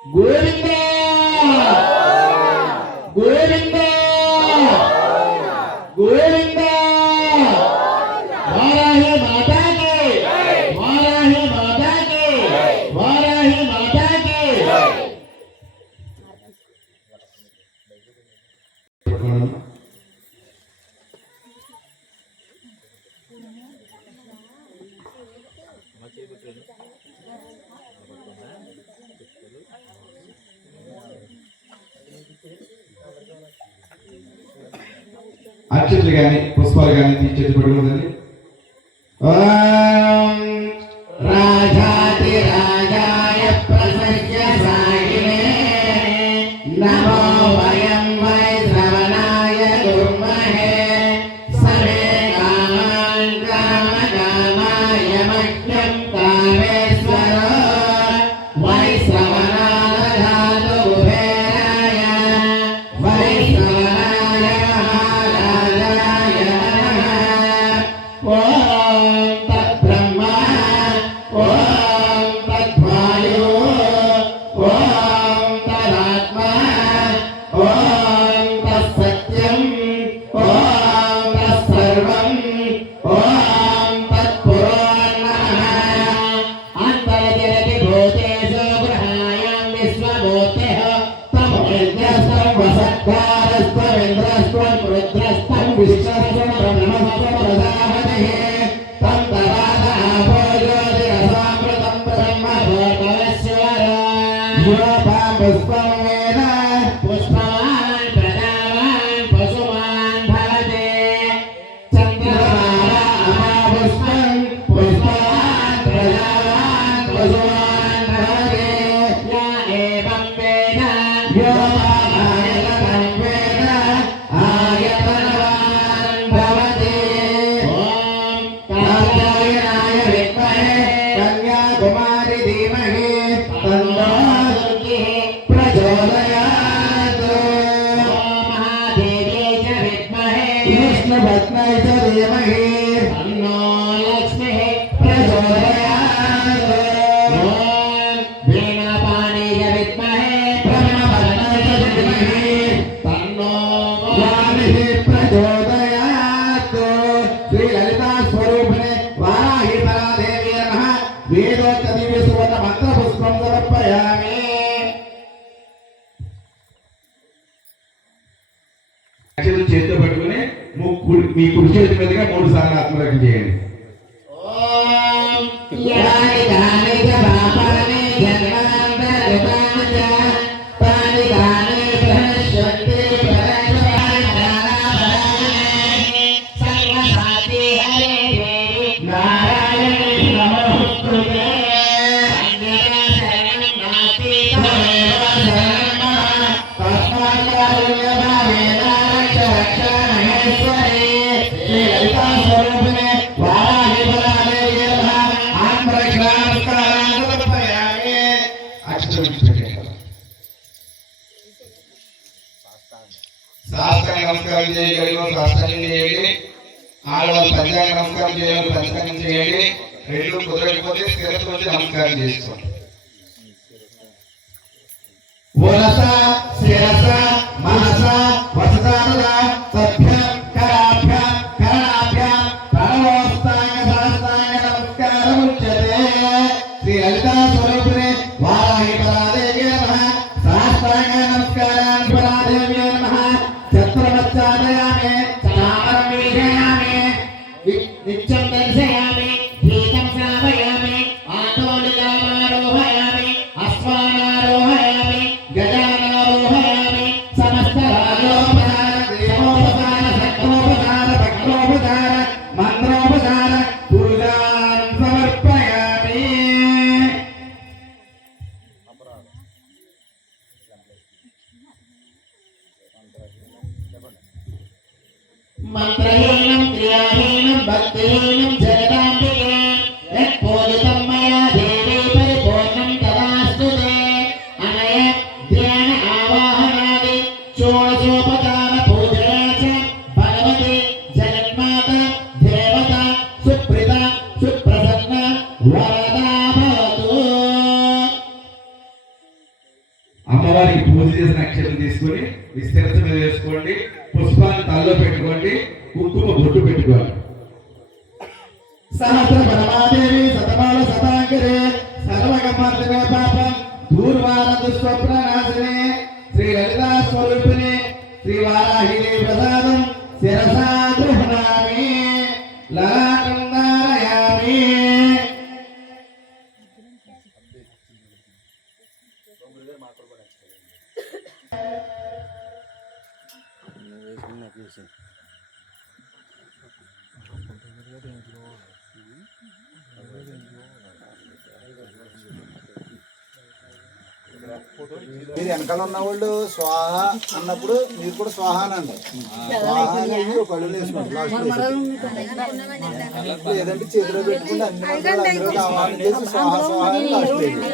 గోవింద గోవింద గోవింద వారాహి మాతాకి వారాహి మాతాకి వారాహి మాతాకి. అక్షతలు కానీ పుష్పాలు కానీ తీర్చేది పడుకుందండి. ఓం రాజాతిరాజాయ ప్రసజ్య సాయినే నమో వయం వై శ్రవణాయ కుర్మహే సమే కామాన్ కామకామాయ మహ్యం కామేశ్వర వై శ్రవణాధాతు కుబేరాయ వై శ్రవణాయ మహారాజాయ నమః. ఓం తద్బ్రహ్మ ఓం తద్వాయు ఓం తదాత్మా ఓం తత్సత్యం ఓం తత్సర్వం ఓం తత్పురోన్నమః. అంతర్జలతి భూతేషు గృహాయాం విశ్వభూతేః తం యజ్ఞస్తం వసత్కారస్త్వమింద్రస్త్వం రుద్రస్త్వం విశ్వస్త్వం బ్రహ్మస్త్వం ప్రజాపతిః తం తదాత ఆపో జ్యోతిరసామృతం బ్రహ్మ భూతవేశ్వరో. యోపాం పుష్పం వేద పుష్పవాన్ ప్రజావాన్ పశుమాన్ భవతే చంద్రమాలా అమాపుష్పం పుష్పవాన్ ప్రజావాన్ పశుమాన్ భవతే. యా ఏవం వేద యోపామాయతనం వేద ఆయతనవాన్ భవతే. ఓం కాత్యాయనాయ విద్మహే కన్యాకుమారి ధీమహి తన్నో దుర్గిః ప్రచోదయాత్. ఓం మహాదేవ్యై చ విద్మహే విష్ణుపత్న్యై చ ధీమహి తన్నో లక్ష్మీః ప్రచోదయాత్. ఓం వీణాపాణై చ విద్మహే బ్రహ్మపత్న్యై చ ధీమహి తన్నో వాణిః ప్రచోదయాత్. శ్రీ లలితా స్వరూపిణే వారాహి పరాదేవి నమః. వేదోక్త దివ్య సువర్ణ మంత్ర పుష్పం సమర్పయామి. అక్షతలు చేతితో పట్టుకుని మీ కుడి చేతి మీదుగా 3 సార్లు ఆత్మరక్షణ చేయండి. ఓం యాని దాని చ పాపాని జన్మాంతరగతాని చ తాని దాని ప్రణశ్యంతి ప్రణశ్యానాపరాణి సర్వసాతి హరే దేవి నారాయణి నమోస్తుతే. అన్యథా శరణం నాస్తి త్వమేవ శరణం మమ తస్మాత్ కారుణ్యభావేన రక్ష రక్ష మహేశ్వరి. శ్రీ లలితా స్వరూపిణే వారాహి పరాదేవి నమః. ఆత్మరక్షణానుష్ఠానాన్ని సమర్పయామి. అక్షతలు విడిచిపెట్టండి. సాష్టాంగ నమస్కారం చేయగలిగిన సాష్టాంగం చేయండి. ఆడవాళ్ళు పంచాంగ నమస్కారం చేయాలి, పంచాంగం చేయండి. రెండు కుదరకపోతే శిరస్సు వచ్చి నమస్కారం చేసుకోండి. వరస శిరస మనస వసతానుర సభ్యం కరాభ్యం కరణాభ్యం ప్రణవోస్తాంగ సహస్రాంగ నమస్కారం ఉచ్యతే. శ్రీ లలితా స్వరూపిణి వారాహి పరాదేవ్యే నమః. సహస్రాంగ నమస్కారాన్ పరాదేవ్యే నమః. ఛత్రమచ్చాదయామి చామరం వీక్షయామి నిత్యం దర్శయామి గీతం శ్రావయామి ఆటోనిలామారోహయామి అశ్వానారోహయామి గజానారోహయామి సమస్త రాజోపచార దేవోపచార సత్రోపచార భక్తోపచార మంత్రోపచార పూజాం సమర్పయామి. మంత్రహీనం క్రియాహీనం భక్తిహీనం జగదాంబికే యత్పూజితం మయా దేవీ పరిపూర్ణం తదాస్తుతే. అనయ ధ్యాన ఆవాహనాది షోడశోపచార పూజయా చ భగవతి జగన్మాత దేవత సుప్రీత సుప్రసన్న వరదా భవతు. అమ్మవారికి పూజ చేసిన అక్షరం తీసుకొని విస్తరణ మీద వేసుకోండి. పుష్పాన్ని తలలో పెట్టుకోండి. కుంకుమ బొట్టు పెట్టుకోండి. సహస్ర పరమాదేవి శతమాల శతాంకరే సర్వగమర్దమే పాపం దూర్వారందు స్వప్ననాశినే. శ్రీ లలితా స్వరూపిణి శ్రీ వారాహిదేవి ప్రసాదం శిరసా గృహ్ణామి లలాటం ధారయామి. మీరు వెనకాల ఉన్న వాళ్ళు స్వాహ అన్నప్పుడు మీరు కూడా స్వాహ అనండి. స్వాహ అనేది ఒక అడుగులు వేసుకోండి. లేదంటే చేతిలో పెట్టుకుంటే అన్ని మంత్రాలు అందరూ ఆవాహన చేసి స్వాహ స్వాహ అని లాస్ట్ వేయండి.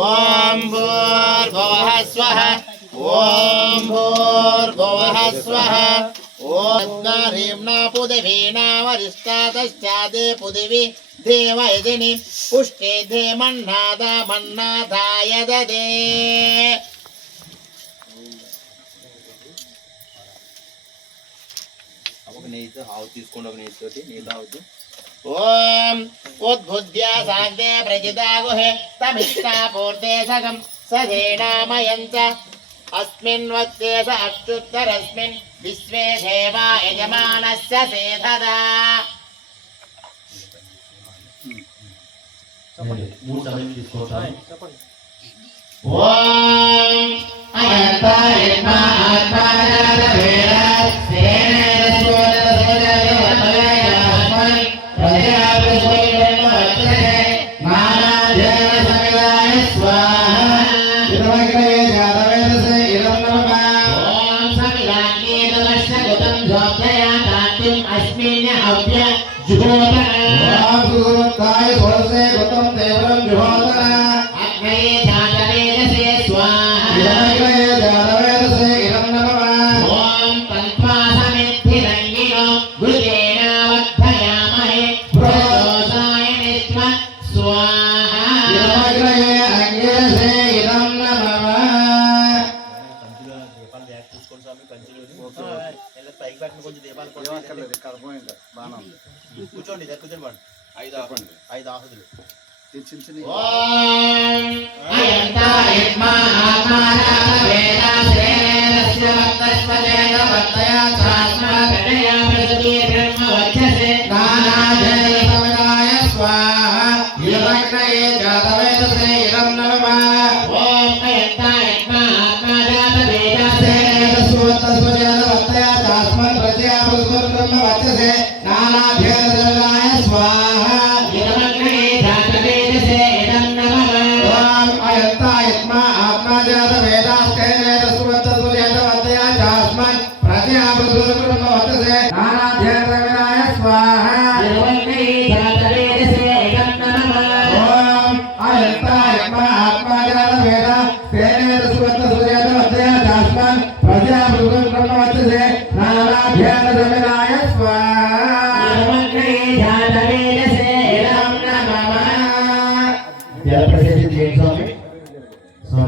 ఓం భూర్భువః స్వః ఓం భూర్భువః స్వః ఓం హ్రీంనా పృథివీనా వరిష్టాదశ్చాదే పృథివీ దేవయజని పుష్టే ధేమన్నాద మన్నాదాయ దదే. నెయ్యితో ఆవు తీసుకోండి. ఒక నెయ్యితోటి నీళ్ళు ఆవుతూ ఓం ఉద్భుద్యా సాగ్దే ప్రజితా గుహే తమిష్టా పూర్తే సగం సధేనామయం చ అస్మిన్ వక్తేశ అక్షుత్తరస్మిన్ విశ్వే దేవా యజమానస్య సేధదా. ఓం అయంతాయత్మా ఆత్మానాదవేద సేనేన స్వోదరసోదరవతయస్మై ప్రజాపతిస్వైర్వత్తరే నానాజన సమిదాయ స్వాహా. ఇదమగ్రే జాతవేదసే ఇదం నమః. ఓం సమిదాగ్నేతమస్య గుతం జ్యోతయా కాంతిం అస్మిన్య హవ్య జుహోతర. ఓం సుగురుతాయ స్వరసే గుతం దేవరం జుహోతర. అగ్నయే జాతవేదసే స్వాహా. ఇదమగ్రే జాతవేదసే ఇదం నమః. ఓం తన్త్వా సమిద్ధిరంగినో గుజేనావద్ధయామహే ప్రదోషాయ నిత్వ స్వాహా. ఇదమగ్రే అంగిరసే ఇదం నమః. దీపాలు బ్యాగ్ తీసుకోండి స్వామి. కంచులు పైకి పెట్టిన కొంచెం దీపాలు కలపండి. బాణం కూర్చోండి. కూర్చొని పడండి. 5 ఆహుతులు చిన్న చిన్న. ఓం అయంతాయత్మా ఆత్మానాదవేద సేనేనస్య వక్తస్వజేన వత్తయా చాస్మా గణయా ప్రసతి బ్రహ్మ వచ్చసే నానాజన సమిదాయ స్వాహా. ఇదమగ్నయే జాతవేదసే ఇదం నమః. ఓం అయంతాయత్మా ఆత్మానాదవేద సేనేనస్య వక్తస్వజేన వత్తయా చాస్మా ప్రజయా ప్రసతి బ్రహ్మ వచ్చసే నానాజన సమిదాయ స్వాహా. ఇదమగ్నయే జాతవేదసే ఇదం నమః. ఓం అయంతాయత్మా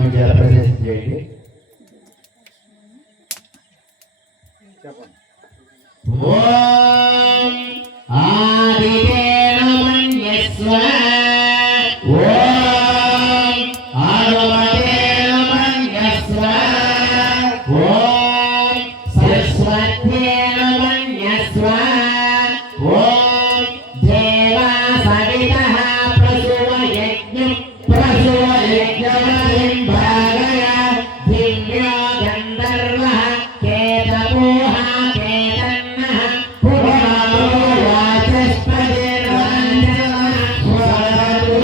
స్వామి జలప్రదేశం చేయండి. ఓం ఆదిదేవమన్యస్వ ఓం ఆదిదేవమన్యస్వ ఓం సరస్వతేవమన్యస్వ ఓం దేవా సవితః ప్రసువయజ్ఞం ప్రసువయజ్ఞమయం భాగయ దివ్యో గంధర్వః కేతపోః కేతన్నః పురాణో వాచస్పతిర్వంచనః స్వరతు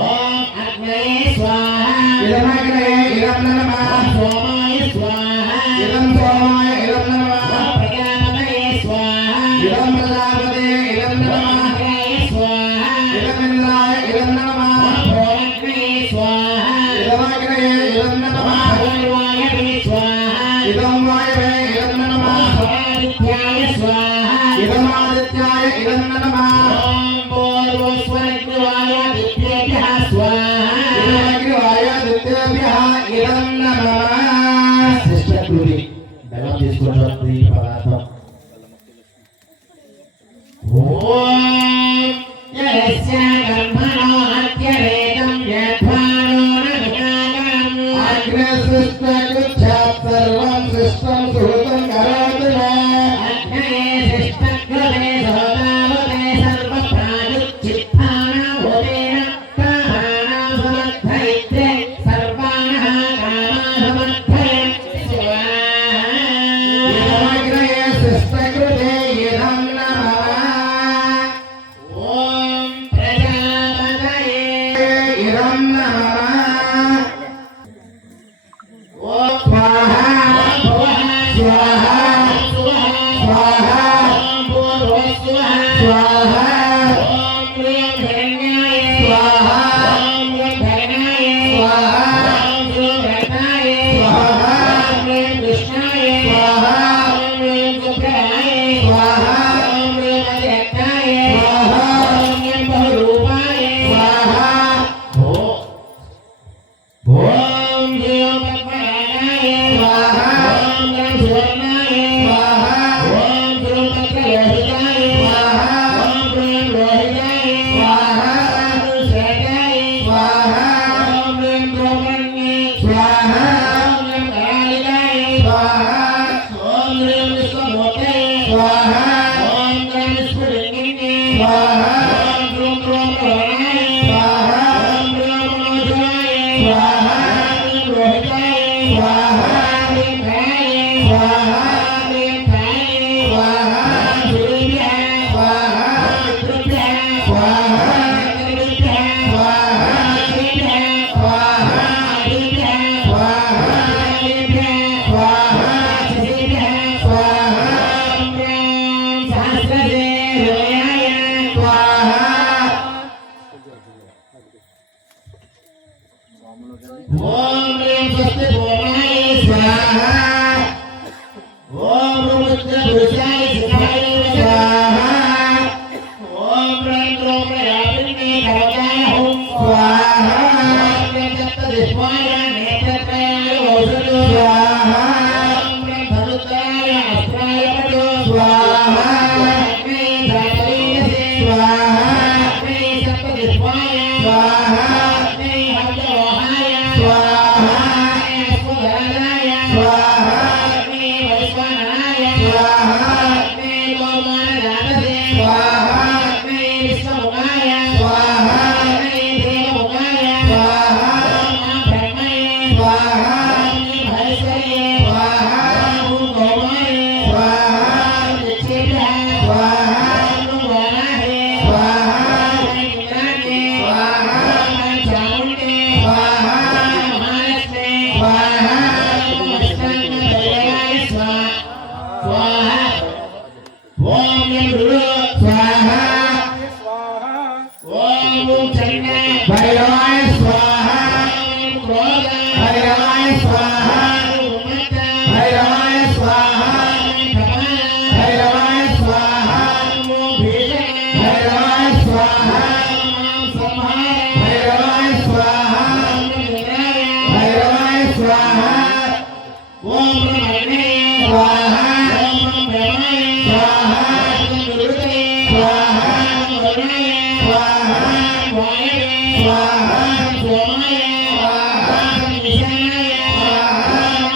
ఓం అగ్నయే స్వాహా ఇదమగ్నయే ఇదం నమః సోమాయ స్వాహా ఇదం సోమాయ ఇదం నమః ప్రజాపతయే స్వాహా ఇదం ప్రజాపతయే ఇదం నమః ఇంద్రాయ స్వాహా ఇదం ఇంద్రాయ ఇదం నమః భోగగ్నయే స్వాహా ఇదమగ్నయే ఇదం నమః వాయువాయవే స్వాహా ఇదం వాయవే ఇదం నమః ఆదిత్యాయ స్వాహా ఇదమాదిత్యాయ ఇదం నమః ఓం పూర్వస్వర్గవాయాదిత్యేభ్యః స్వాహా ఇదమగ్నివాయాదిత్యేభ్యః ఇదం నమః. శిష్టకూరి బెల్లం తీసుకుంటాం ఈ పదార్థం. ఓం యస్య కర్మణో అత్యవేదం యద్వానో న వినాగం అగ్నే సృష్టగుచ్ఛాత్ సర్వం సృష్టం సుహృతం కరోతు మే. అగ్నయే శిష్టకృతే సోదావతే సర్వప్రాయుక్చిత్తానాభూతేన కామానాం సమర్థయిత్రే సర్వాణః కామాన్ సమర్థయ స్వాహా. ఇదమగ్నయే సృష్టకృతే ఇదం నమః. ఓం ప్రజాపతయే ఇదం నమః. ఓం స్వాహా స్వాహా స్వాహా స్వాహా స్వాహా ఓం హ్రీం స్వస్తి భూమాయ స్వాహా. ఓం రుద్ర పురుషాయ శిఖాయ స్వాహా. ఓం హ్రీం క్రోం ప్రయాపిన్నే కవచాయ హుం స్వాహా. ఓం హ్రీం సప్తదిక్పాయ నేత్రత్రయాయ ఔషధో స్వాహా. ఓం హ్రీం ధనుత్రాయ అస్త్రాయ పటో స్వాహా. అగ్నే ధాతవీయసే స్వాహా. అగ్నే సప్తదిక్పాయ స్వాహా. అగ్నే హవ్యవహాయ స్వాహా. అగ్నే స్వధారాయ స్వాహా. అగ్నే వైశ్వానరాయ స్వాహా. అగ్నే గోమానదాతసే స్వాహా. అగ్నే విశ్వముఖాయ స్వాహా. అగ్నే దేవముఖాయ స్వాహా. ఓం బ్రహ్మయే స్వాహా. అగ్నే మహేశ్వరియే స్వాహా. ఓం గోమాయే స్వాహా. నిత్యేభ్యః స్వాహా. ఓం వారాహే స్వాహా. ఓం ఇంద్రాణే స్వాహా. ఓం చాముండే స్వాహా. మహాలక్ష్మే స్వాహా. ఓం విష్ణుదేవాయ స్వాహా. ఓం యమృడు స్వాహా. ఓం చండ భైరవాయ స్వాహా. ఓం క్రోధ భైరవాయ స్వాహా. ఓం మత్త భైరవాయ స్వాహా. ఓం కపాల భైరవాయ స్వాహా. ఓం భీషణ భైరవాయ స్వాహా. ఓం సంహార భైరవాయ స్వాహా. ఓం ఇంద్రాయ स्वाहा ఓం బ్రహ్మణే स्वाहा ఓం బ్రహ్మణే स्वाहा గురుదే स्वाहा వరుణాయ स्वाहा వాయవే स्वाहा సోమాయ स्वाहा నిశాయ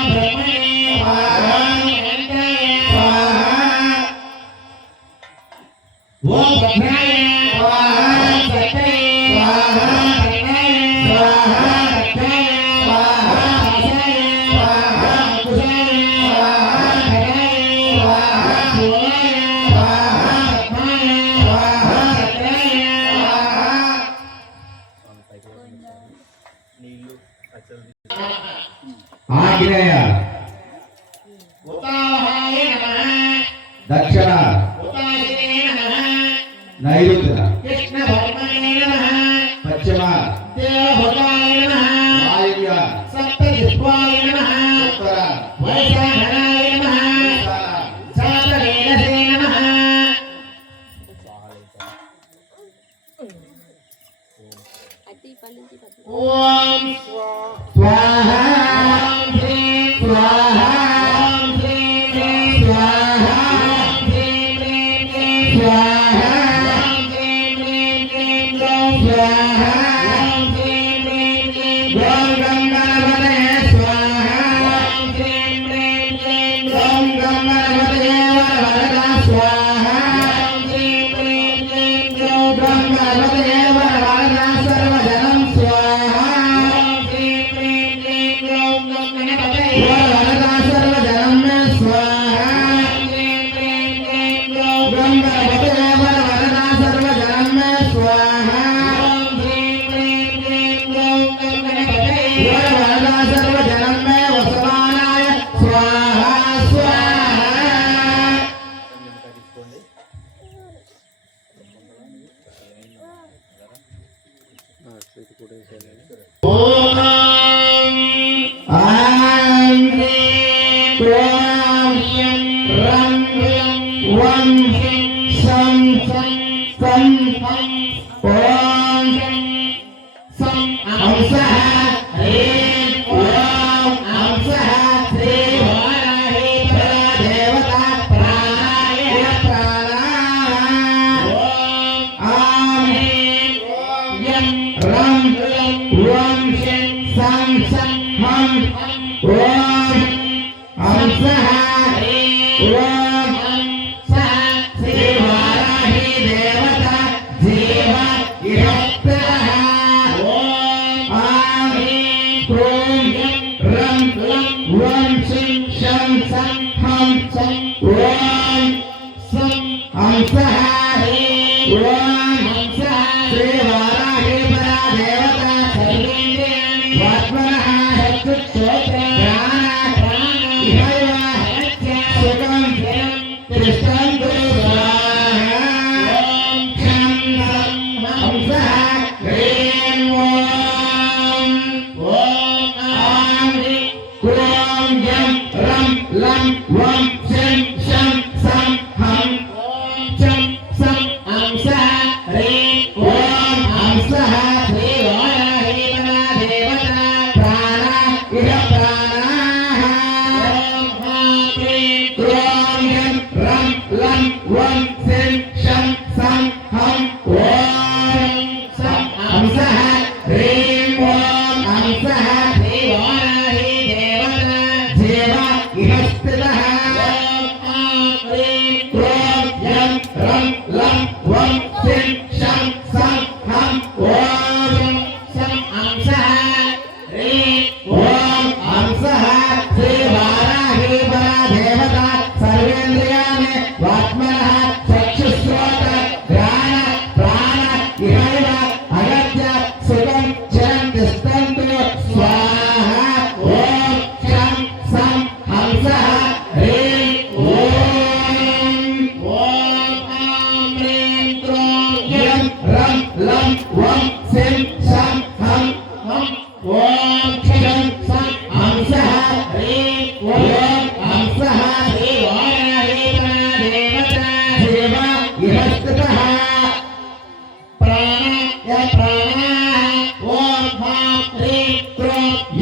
బ్రహ్మణే स्वाहा అనంతాయ स्वाहा ఓం భద్రాయ स्वाहा ఓం సత్యయ स्वाहा కరుణాయ स्वाहा సత్యాయ स्वाहा ఆశాయ स्वाहा కుశాయ स्वाहा హరాయ स्वाहा సోమాయ स्वाहा పద్మాయ स्वाहा సత్యాయ నీళ్ళు అచ్చలు ఆగ్నేయ ఉతావహాయ నమః దక్షిణ ఉతాశినే నమః నైరుతి కృష్ణ భర్మణే నమః పశ్చిమ దేవభుతాయ నమః వాయువ్య సప్తజిహ్వాయ నమః ఉత్తర వైశాఖనాయ నమః ఈశాన శాతవేదసే నమః ఓం స్వాహా ఓం హ్రీం స్వాహా ఓం హ్రీం హ్రీం స్వాహా ఓం హ్రీం హ్రీం హ్రీం స్వాహా ఓం హ్రీం హ్రీం హ్రీం ఓం స్వాహా ఓం హ్రీం హ్రీం హ్రీం ఓం గంగణపతే స్వాహా ఓం హ్రీం హ్రీం హ్రీం ఓం గంగణపతే వరవరద స్వాహా ఓం హ్రీం హ్రీం హ్రీం ఓం గంగణపతే వరవరద సర్వజనం స్వాహా ఓం హ్రీం హ్రీం హ్రీం ఓం గణపతే వరవరద సర్వజనం మే స్వాహా ఓం హ్రీం హ్రీం హ్రీం ఓం గంగణపతే వరవరద సర్వజనం మే స్వాహా ఓం హ్రీం హ్రీం హ్రీం ఓం గణపతే వరవరద సర్వజనం మే వసవానాయ స్వాహా స్వాహా తీసుకోండి ఓం ఆం హ్రీం క్రోం హ్రీం రం హ్రీం వం హ్రీం సం సం సం సం ఓం సం అంసః హ్రీం ఓం అంసః శ్రీ వారాహి పరదేవత ప్రాణాయ ప్రాణాయ ఓం ఆం హ్రీం యం రం రం వం శం సం సం హం హం ఓం అంసః ఓం సహ శ్రీ వారాహి దేవత జీవ ఇహప్రః ఓం ఆం క్రోం రం వం శం సం హం ఓం సం అంసః ఓం హంసః శ్రీ వారాహి పరదేవత సర్వేంద్రియాణి వాత్మనః చక్షుశ్రోత్ర ప్రాణ ఇహైవ హరత్య సుఖం ధిరం తిష్టంతు స్వాహా ఓం క్షం సం హంసః హ్రీం ఓం ఓం ఆం క్రోం యం రం లం వం శం శం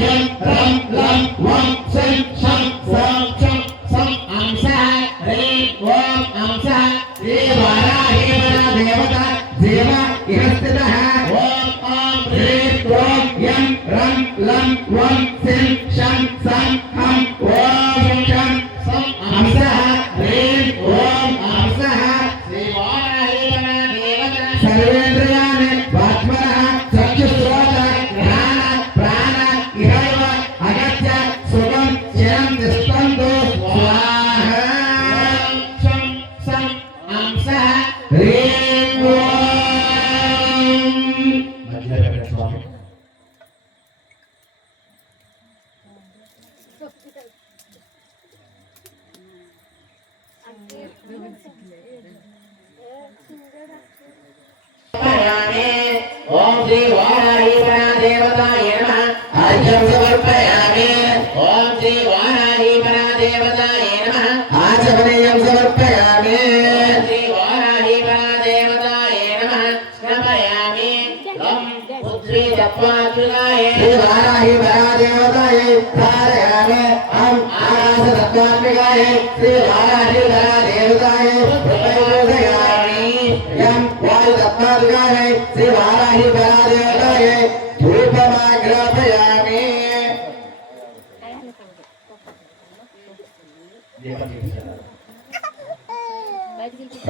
यं रं लं वं शं शं सं चं सं अंसः ह्रीं ॐ अंसः श्रीवाराही देवता देव इह स्थितः ॐ ह्रीं ॐ यं रं लं वं शं शं सं हं ॐ शं सं अंसः ह्रीं ॐ अंसः श्रीवाराही देवता सर्वेन्द्रियाणि वाक्मनः चक्षुश्रोत्र घ्राण प्राण इहैव अगत्य सुखं चिरं तिष्ठन्तु स्वाहा शं सं अंसः ह्रीं ॐ ओम श्री वाराही देवताय नमः अर्घ्यं समर्पयामि ओम श्री वाराही देवताय नमः आचमनीयं समर्पयामि श्री वाराही देवताय नमः स्नापयामि लं पुत्री तत्त्वात्मिकाय श्रीवाराही देवताय धारयामि अहम् आकाशतत्त्वात्मिकाय श्रीवाराही देवताय प्रपूजयामि यं वायुतत्त्वात्मिकाय श्रीवाराही देवताय धूपमाग्रापयामि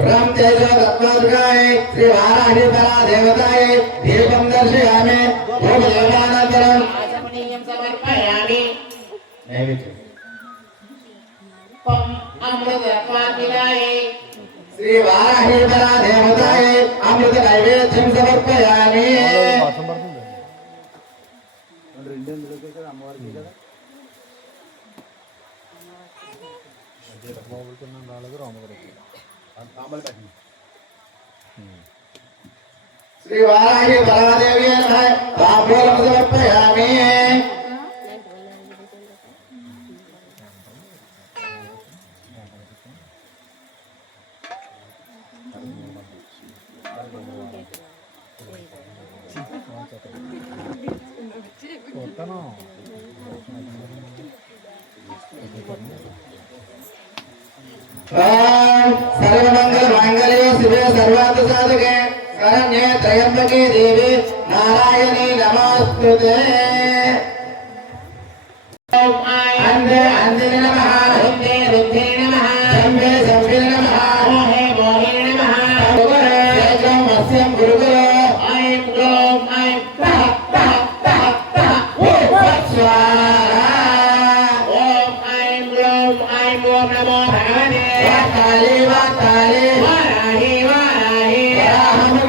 राम तेजो तत्त्वात्मिकाय श्रीवाराही देवताय दीपं दर्शयामि धूपदीपानन्तरम् आचमनीयं समर्पयामि नैवेद्यं पं अमृत तत्त्वात्मिकाय श्रीवाराही देवताय अमृत नैवेद्यं समर्पयामि श्रीवाराही देवी नमः ताम्बूलं समर्पयामि सर्वमंगलमांगल्ये शिवे सर्वार्थसाधके शरण्ये त्र्यंबके देवी नारायणी नमोस्तुते ओम आय अंधे अंधिने नमः रुद्रे रुद्रे नमः शंभे शंभे नमः मोहे मोहे नमः गुरुगुरे जयं मत्स्यं गुरुगुरे ऐं ग्लौं ऐं तः तः तः तः स्वाहा ओम ऐं ग्लौं ऐं ओम नमो भगवते वाताली वाताली वाराही वाराही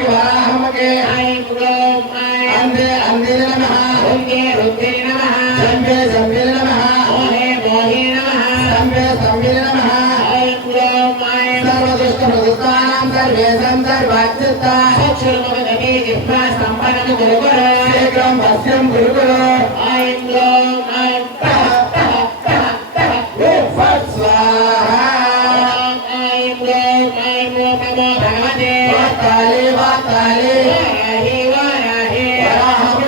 वराहमके ऐं ग्लौं ऐं अंधे अंधिने नमः रुद्रे रुद्रे नमः शंभे शंभे नमः मोहे मोहे नमः शंभे शंभे नमः ऐं ग्लौं ऐं सर्वदुष्टप्रदुष्टानां सर्वेषां सर्वाच्युता चक्षुर्मुखगते जिह्वा सम्पन्नं गुरुकुल शीघ्रं मत्स्यं गुरुकुल ऐं ग्लौं ऐं तः तः तः तः स्वाहा ओम ऐं ग्लौं ऐं ओम नमो भगवते वाताली वाताली वाराही वाराही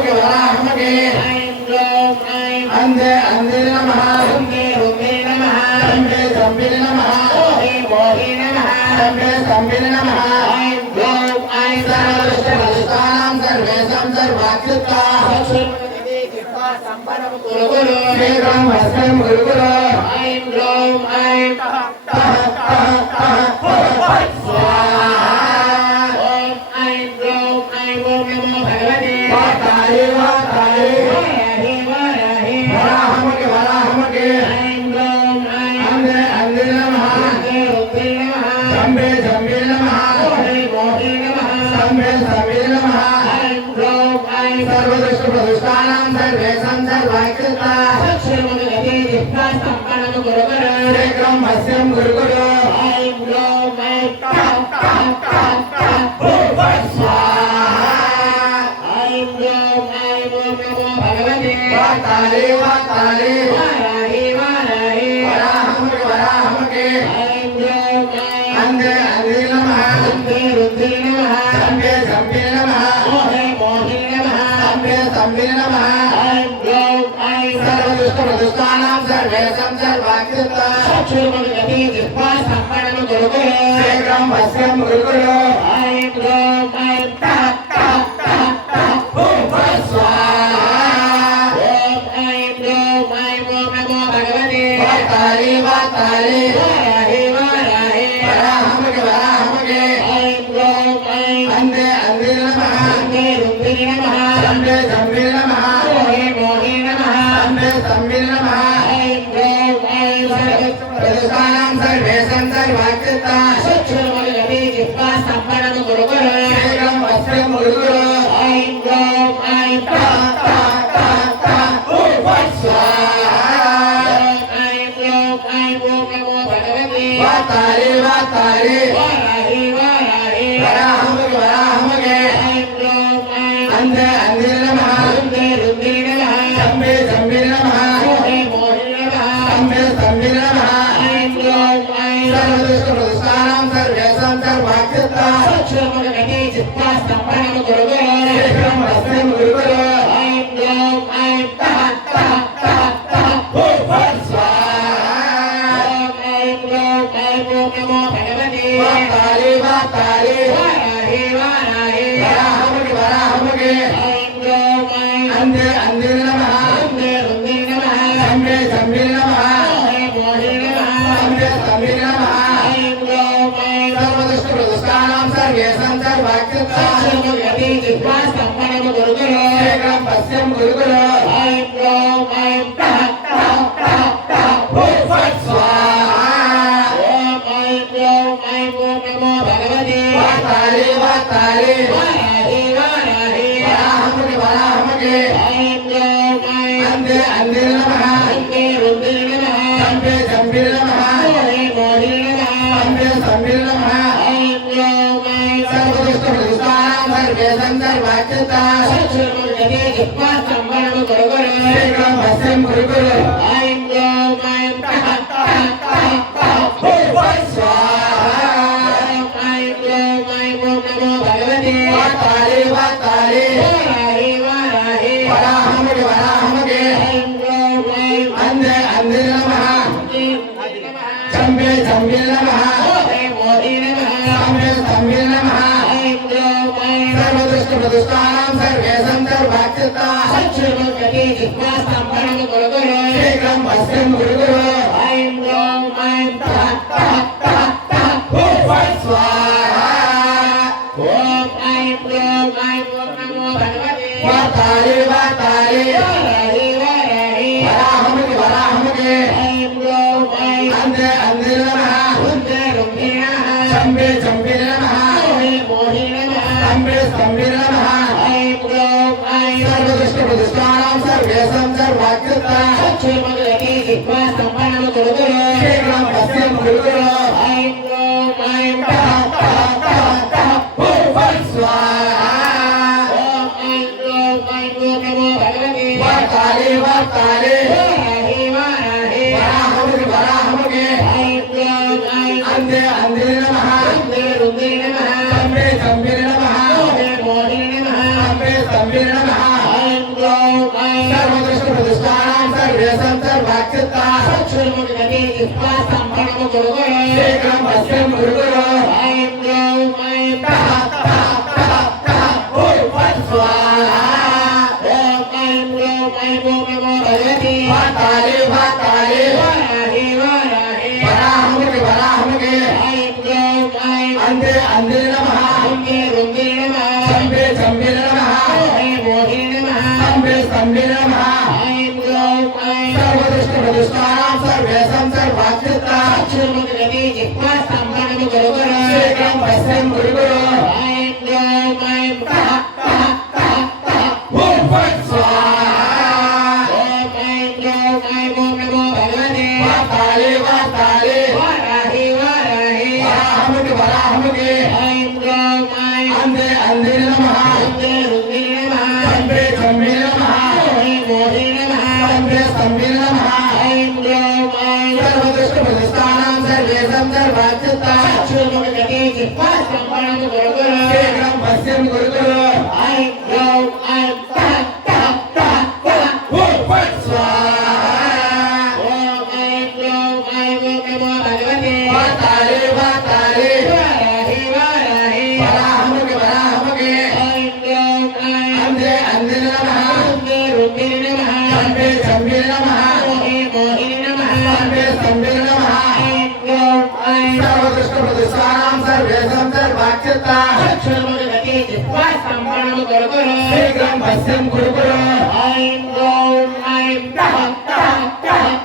वराहमके ऐं ग्लौं ऐं अंधे अंधे नमः रुद्रे रुद्रे नमः शंभे शंभे नमः मोहे मोहे नमः शंभे शंभे नमः ऐं ग्लौं ऐं सर्वदुष्टप्रदुष्टानां सर्वेषां सर्वाच्युता चक्षुर्मुखगते जिह्वा सम्पन्नं गुरुकुल शीघ्रं मत्स्यं गुरुकुल ऐं ग्लौं ऐं स्वाहा ओम ऐं ग्लौं ऐं ओम नमो भगवते वाताली वाताली वाराही वाराही वराहमके ऐं ग्लौं ऐं अंधे अंधे नमः रुद्रे रुद्रे नमः शंभे शंभे नमः मोहे मोहे नमः शंभे शंभे नमः ऐं ग्लौं ऐं सर्वदुष्टप्रदुष्टानां सर्वेषां सर्वाच्युता चक्षुर्मुखगते जिह्वा सम्पन्नं गुरुकुल शीघ्रं मत्स्यं गुरुकुल ऐं ग्लौं ऐं तः तः तः तः स्वाहा ऐं ग्लौं ऐं ओम नमो भगवते वाताली वाताली वाराही वाराही वराहमके ऐं ग्लौं ऐं अंधे अंधे नमः रुद्रे रुद्रे नमः शंभे शंभे नमः मोहे मोहे नमः शंभे शंभे नमः ऐं ग्लौं ऐं सर्वेशं सर्वाकृता चक्षुर्मगति जिह्वा सम्पन्नं गुरुकुल शीघ्रं वश्यं गुरुकुल ऐं ग्लौं ऐं तः तः तः तः स्वाहा ॐ ऐं ग्लौं ऐं ॐ नमो भगवते वाताली वाताली वाराहे वाराहे वराहमगे वराहमगे ऐं ग्लौं ऐं अंधे अंधे नमः रुन्दे रुन्दे नमः जम्बे जम्बे नमः मोहे मोहे नमः जम्बे जम्बे नमः ऐं ग्लौं ऐं प्रदुषाणां सर्वेशं सर्वाकृता चक्षुर्मगति जिह्वा सम्पन्नं गुरुकुल शीघ्रं वश्यं गुरुकुल ऐं ग्लौं ऐं तः तः तः तः स्वाहा ऐं ग्लौं ऐं ॐ नमो भगवते वाताली वाताली वाराहे वाराहे वराहमगे वराहमगे ऐं ग्लौं ऐं अंधे अंधे नमः रुन्दे रुन्दे नमः जम्बे जम्बे नमः मोहे मोहे नमः जम्बे जम्बे नमः ऐं ग्लौं ऐं सर्वदुष्टप्रदुष्टानां सर्वेषां सर्वाकृता चक्षुर्मगति जिह्वा सम्पन्नं गुरुकुल शीघ्रं वश्यं गुरुकुल ऐं ग्लौं ऐं तः तः तः तः स्वाहा ऐं ग्लौं ऐं ॐ नमो भगवते वाताली वाताली वाराहे वाराहे वराहमगे वराहमगे ऐं ग्लौं ऐं अंधे अंधे नमः रुन्दे रुन्दे नमः जम्बे जम्बे नमः मोहे मोहे नमः जम्बे जम्बे नमः ऐं ग्लौं ऐं सर्वदुष्टप्रदुष्टानां सर्वेषां सर्वाकृता चक्षुर्मगति जिह्वा सम्पन्नं गुरुकुल शीघ्रं वश्यं गुरुकुल ऐं ग्लौं ऐं तः तः तः तः स्वाहा ॐ ऐं ग्लौं ऐं ॐ नमो भगवते वाताली वाताली वाराहे वाराहे वराहमगे वराहमगे ऐं ग्लौं ऐं अंधे अंधे नमः रुन्दे रुन्दे नमः जम्बे जम्बे नमः मोहे मोहे नमः जम्बे जम्बे नमः ऐं ग्लौं ऐं सर्वदुष्टप्रदुष्टानां सर्वेषां सर्वाकृता चक्षुर्मगति जिह्वा सम्पन्नं गुरुकुल शीघ्रं वश्यं गुरुकुल ऐं ग्लौं ऐं तः तः तः तः स्वाहा ऐं ग्लौं ऐं ॐ नमो भगवते वाताली वाताली वाराहे वाराहे वराहमगे वराहमगे ऐं ग्लौं ऐं अंधे अंधे नमः रुन्दे रुन्दे नमः जम्बे जम्बे नमः मोहे मोहे नमः जम्बे जम्बे नमः ऐं ग्लौं ऐं सर्वदुष्टप्रदुष्टानां सर्वेषां सर्वाकृता चक्षुर्मगति जिह्वा सम्पन्नं गुरुकुल शीघ्रं वश्यं गुरुकुल ऐं ग्लौं ऐं तः तः तः तः स्वाहा ॐ ऐं ग्लौं ऐं ॐ नमो भगवते वाताली वाताली वाराहे वाराहे वराहमगे वराहमगे ऐं ग्लौं ऐं अंधे अंधे नमः रुन्दे रुन्दे नमः जम्बे जम्बे नमः मोहे मोहे नमः जम्बे जम्बे नमः ऐं ग्लौं ऐं सर्वदुष्टप्रदुष्टानां सर्वेषां सर्वाकृता चक्षुर्मगति जिह्वा सम्पन्नं गुरुकुल शीघ्रं वश्यं गुरुकुल ऐं ग्लौं ऐं तः तः तः तः स्वाहा ॐ ऐं ग्लौं ऐं ॐ नमो भगवते वाताली वाताली वाराहे वाराहे वराहमगे वराहमगे ऐं ग्लौं ऐं अंधे अंधे नमः रुन्दे रुन्दे नमः जम्बे जम्बे नमः मोहे मोहे नमः जम्बे जम्बे नमः ऐं ग्लौं ऐं सर्वदुष्टप्रदुष्टानां सर्वेषां सर्वाकृता चक्षुर्मगति जिह्वा सम्पन्नं गुरुकुल शीघ्रं वश्यं गुरुकुल ऐं ग्लौं ऐं तः तः तः तः स्वाहा ॐ ऐं ग्लौं ऐं ॐ नमो भगवते वाताली वाताली वाराहे वाराहे वराहमगे वराहमगे ऐं ग्लौं ऐं अंधे अंधे नमः रुन्दे रुन्दे नमः जम्बे जम्बे नमः मोहे मोहे नमः जम्बे जम्बे नमः ऐं ग्लौं ऐं सर्वदुष्टप्रदुष्टानां सर्वेषां सर्वाकृता चक्षुर्मगति जिह्वा सम्पन्नं गुरुकुल शीघ्रं वश्यं गुरुकुल ऐं ग्लौं ऐं तः तः तः तः स्वाहा ॐ ऐं ग्लौं ऐं ॐ नमो भगवते वाताली वाताली वाराहे वाराहे वराहमगे वराहमगे ऐं ग्लौं ऐं अंधे अंधे नमः रुन्दे रुन्दे नमः जम्बे जम्बे नमः मोहे मोहे नमः जम्बे जम्बे नमः ऐं ग्लौं ऐं सर्वदुष्टप्रदुष्टानां सर्वेषां सर्वाकृता चक्षुर्मगति जिह्वा सम्पन्नं गुरुकुल शीघ्रं वश्यं गुरुकुल ऐं ग्लौं ऐं तः तः तः तः स्वाहा ॐ सर्वाच्युत चक्षुर्मुखगते जिह्वा सम्पन्नं गुरुगुरु शीघ्रं वश्यं गुरुगुरु ऐं गौं ऐं तः तः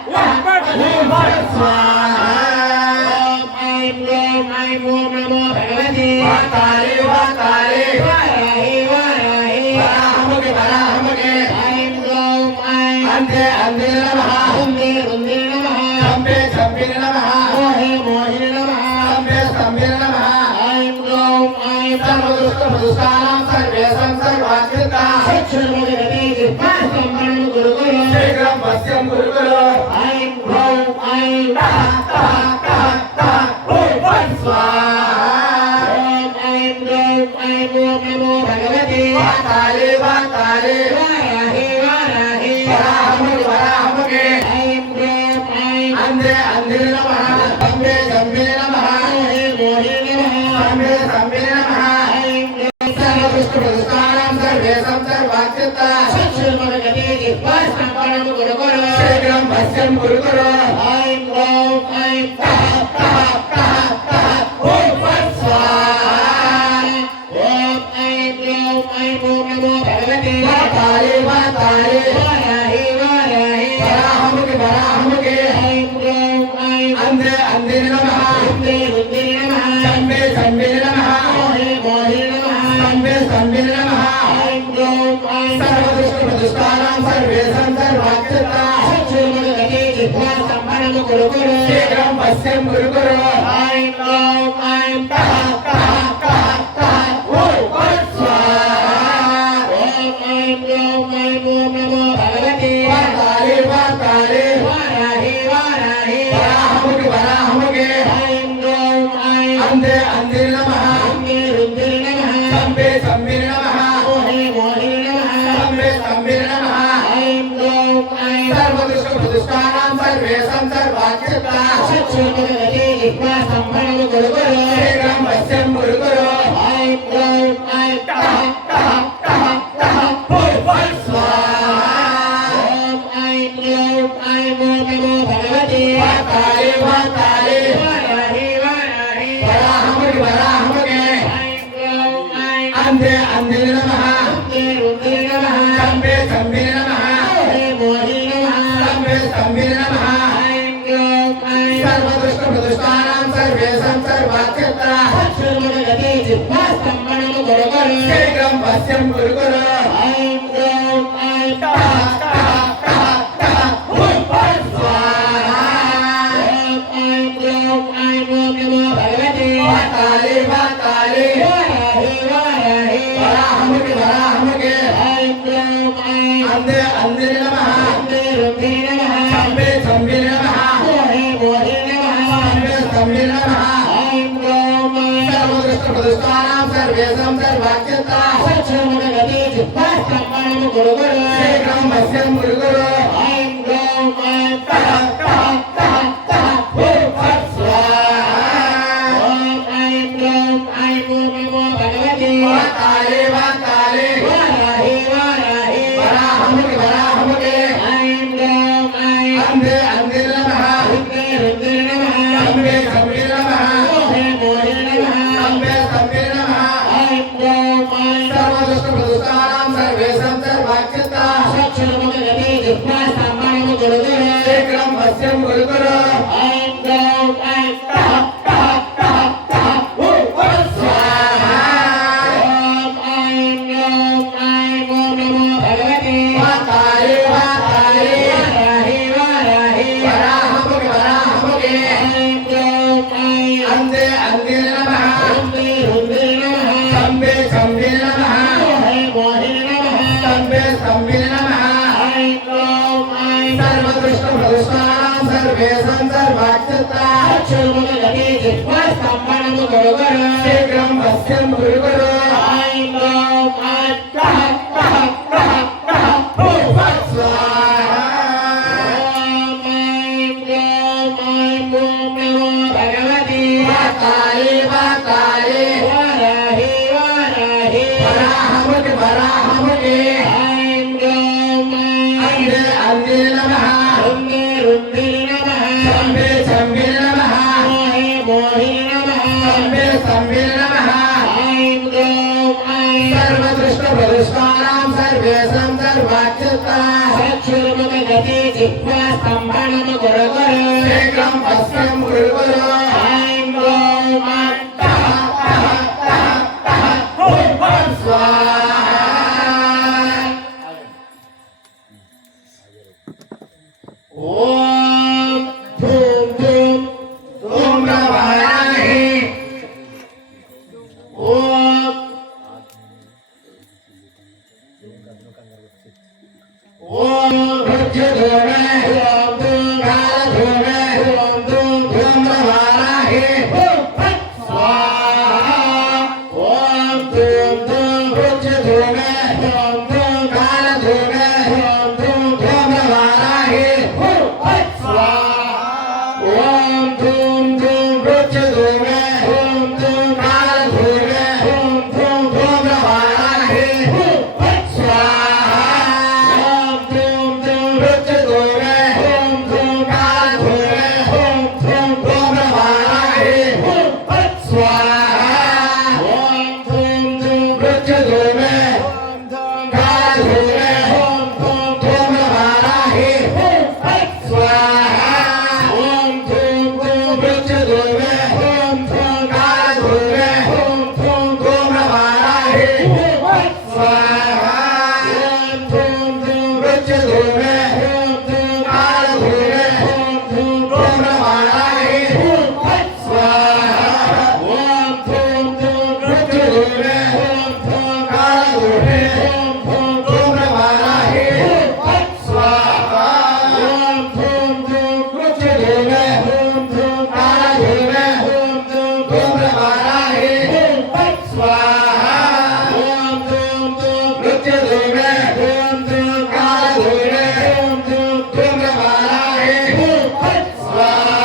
तः स्वाहा ऐं गौं ऐं ॐ नमो भगवते वाताले वाताले वाराहे वाराहे वराहमुखे वराहमुखे ऐं गौं ऐं अन्धे अन्धे नमः रुन्दे रुन्दे नमः चम्बे चम्बे नमः मोहे मोहिने नमः स्तम्भे स्तम्भे नमः ऐं गौं ऐं सर्वदुष्टप्रदुष्टानां सर्वेषां सर्वाच्युता चक्षुर्मुखगते जिह्वा सम्पन्नं गुरुगुरु शीघ्रं वश्यं गुरुगुरु ऐं गौं ऐं तः तः तः तः स्वाहा ऐं गौं ऐं ॐ नमो भगवते वाताले वाताले वाराहे वाराहे वराहमुखे वराहमुखे ऐं गौं ऐं अन्धे अन्धे नमः स्तम्भे स्तम्भे नमः मोहे मोहिने नमः स्तम्भे स्तम्भे नमः ऐं गौं सर्वदुष्टप्रदुष्टानां सर्वेषां सर्वाच्युता चक्षुर्मुखगते जिह्वा सम्पन्नं गुरुगुरु शीघ्रं वश्यं गुरुगुरु ऐं गौं ऐं तः तः तः तः स्वाहा ॐ ऐं गौं ऐं ॐ नमो भगवते वाताले वाताले वाराहे वाराहे वराहमुखे वराहमुखे ऐं गौं ऐं अन्धे अन्धे नमः रुन्दे रुन्दे नमः चम्बे चम्बे नमः मोहे मोहिने नमः स्तम्भे स्तम्भे नमः ऐं गौं ऐं सर्वदुष्टप्रदुष्टानां सर्वेषां सर्वाच्युता चक्षुर्मुखगते जिह्वा सम्पन्नं गुरुगुरु शीघ्रं वश्यं गुरुगुरु ऐं गौं ऐं तः तः तः तः स्वाहा ॐ ऐं गौं ऐं ॐ नमो भगवते वाताले वाताले वाराहे वाराहे वराहमुखे वराहमुखे ऐं गौं ऐं अन्धे अन्धे नमः रुन्दे रुन्दे नमः स्तम्भे स्तम्भे नमः मोहे मोहिने नमः स्तम्भे स्तम्भे नमः ऐं गौं ऐं सर्वदुष्टप्रदुष्टानां सर्वेषां सर्वाच्युता चक्षुर्मुखगते जिह्वा सम्पन्नं गुरुगुरु शीघ्रं वश्यं गुरुगुरु ऐं गौं ऐं तः तः तः तः स्वाहा ॐ ऐं गौं ऐं ॐ नमो भगवते वाताले वाताले वाराहे वाराहे वराहमुखे वराहमुखे ऐं गौं ऐं अन्धे अन्धे नमः रुन्दे रुन्दे नमः स्तम्भे स्तम्भे नमः मोहे मोहिने नमः स्तम्भे स्तम्भे नमः ऐं गौं ऐं सर्वदुष्टप्रदुष्टानां सर्वेषां सर्वाच्युता चक्षुर्मुखगते जिह्वा सम्पन्नं गुरुगुरु शीघ्रं वश्यं गुरुगुरु ऐं गौं ऐं तः तः तः तः स्वाहा ॐ ऐं गौं ऐं ॐ नमो भगवते वाताले वाताले वाराहे वाराहे वराहमुखे वराहमुखे ऐं गौं ऐं अन्धे अन्धे नमः रुन्दे रुन्दे नमः चम्बे चम्बे नमः मोहे मोहिने नमः स्तम्भे स्तम्भे नमः ऐं गौं ऐं सर्वदुष्टप्रदुष्टानां सर्वेषां सर्वाच्युता चक्षुर्मुखगते जिह्वा सम्पन्नं गुरुगुरु शीघ्रं वश्यं गुरुगुरु ऐं गौं ऐं तः तः तः तः स्वाहा ॐ ऐं गौं ऐं ॐ नमो भगवते वाताले वाताले वाराहे वाराहे वराहमुखे वराहमुखे ऐं गौं ऐं अन्धे अन्धे नमः रुन्दे रुन्दे नमः स्तम्भे स्तम्भे नमः मोहे मोहिने नमः स्तम्भे स्तम्भे नमः ऐं गौं ऐं सर्वदुष्टप्रदुष्टानां सर्वेषां सर्वाच्युता चक्षुर्मुखगते जिह्वा सम्पन्नं गुरुगुरु शीघ्रं वश्यं गुरुगुरु ऐं गौं ऐं तः तः तः तः स्वाहा ॐ ऐं गौं ऐं ॐ नमो भगवते वाताले वाताले वाराहे वाराहे वराहमुखे वराहमुखे ऐं गौं ऐं अन्धे अन्धे नमः रुन्दे रुन्दे नमः स्तम्भे स्तम्भे नमः मोहे मोहिने नमः स्तम्भे स्तम्भे नमः ऐं गौं ऐं सर्वदुष्टप्रदुष्टानां सर्वेषां सर्वाच्युता चक्षुर्मुखगते जिह्वा सम्पन्नं गुरुगुरु शीघ्रं वश्यं गुरुगुरु ऐं गौं ऐं तः तः तः तः स्वाहा ॐ ऐं गौं ऐं ॐ नमो भगवते वाताले वाताले वाराहे वाराहे वराहमुखे वराहमुखे ऐं गौं ऐं अन्धे अन्धे नमः रुन्दे रुन्दे नमः स्तम्भे स्तम्भे नमः मोहे मोहिने नमः स्तम्भे स्तम्भे नमः जिह्वा स्तम्भनं गुरु गुरु शीघ्रं भस्मं कुरु कुरु ऐं ग्लौं स्वाहा ॐ धूम धूम धूम्रवाराहि ॐ रुद्रधूमे ॐ धूम कालधूमे ॐ धूम धूम्रवाराहि स्वाहा ॐ धूम धूम रुद्रधूमे ॐ धूम कालधूमे ॐ धूम धूम्रवाराहि स्वाहा ॐ धूम धूम रुद्रधूमे ॐ धूम कालधूमे ॐ धूम धूम्रवाराहि स्वाहा ॐ धूम धूम रुद्रधूमे ॐ धूम कालधूमे ॐ धूम धूम्रवाराहि स्वाहा ॐ धूम धूम रुद्रधूमे ॐ धूम कालधूमे ॐ धूम धूम्रवाराहि स्वाहा ॐ धूम धूम रुद्रधूमे ॐ धूम कालधूमे ॐ धूम धूम्रवाराहि स्वाहा ॐ धूम धूम रुद्रधूमे ॐ धूम कालधूमे ॐ धूम धूम्रवाराहि स्वाहा ॐ धूम धूम रुद्रधूमे ॐ धूम कालधूमे ॐ धूम धूम्रवाराहि स्वाहा ॐ धूम धूम रुद्रधूमे ॐ धूम कालधूमे ॐ धूम धूम्रवाराहि स्वाहा ॐ धूम धूम रुद्रधूमे ॐ धूम कालधूमे ॐ धूम धूम्रवाराहि स्वाहा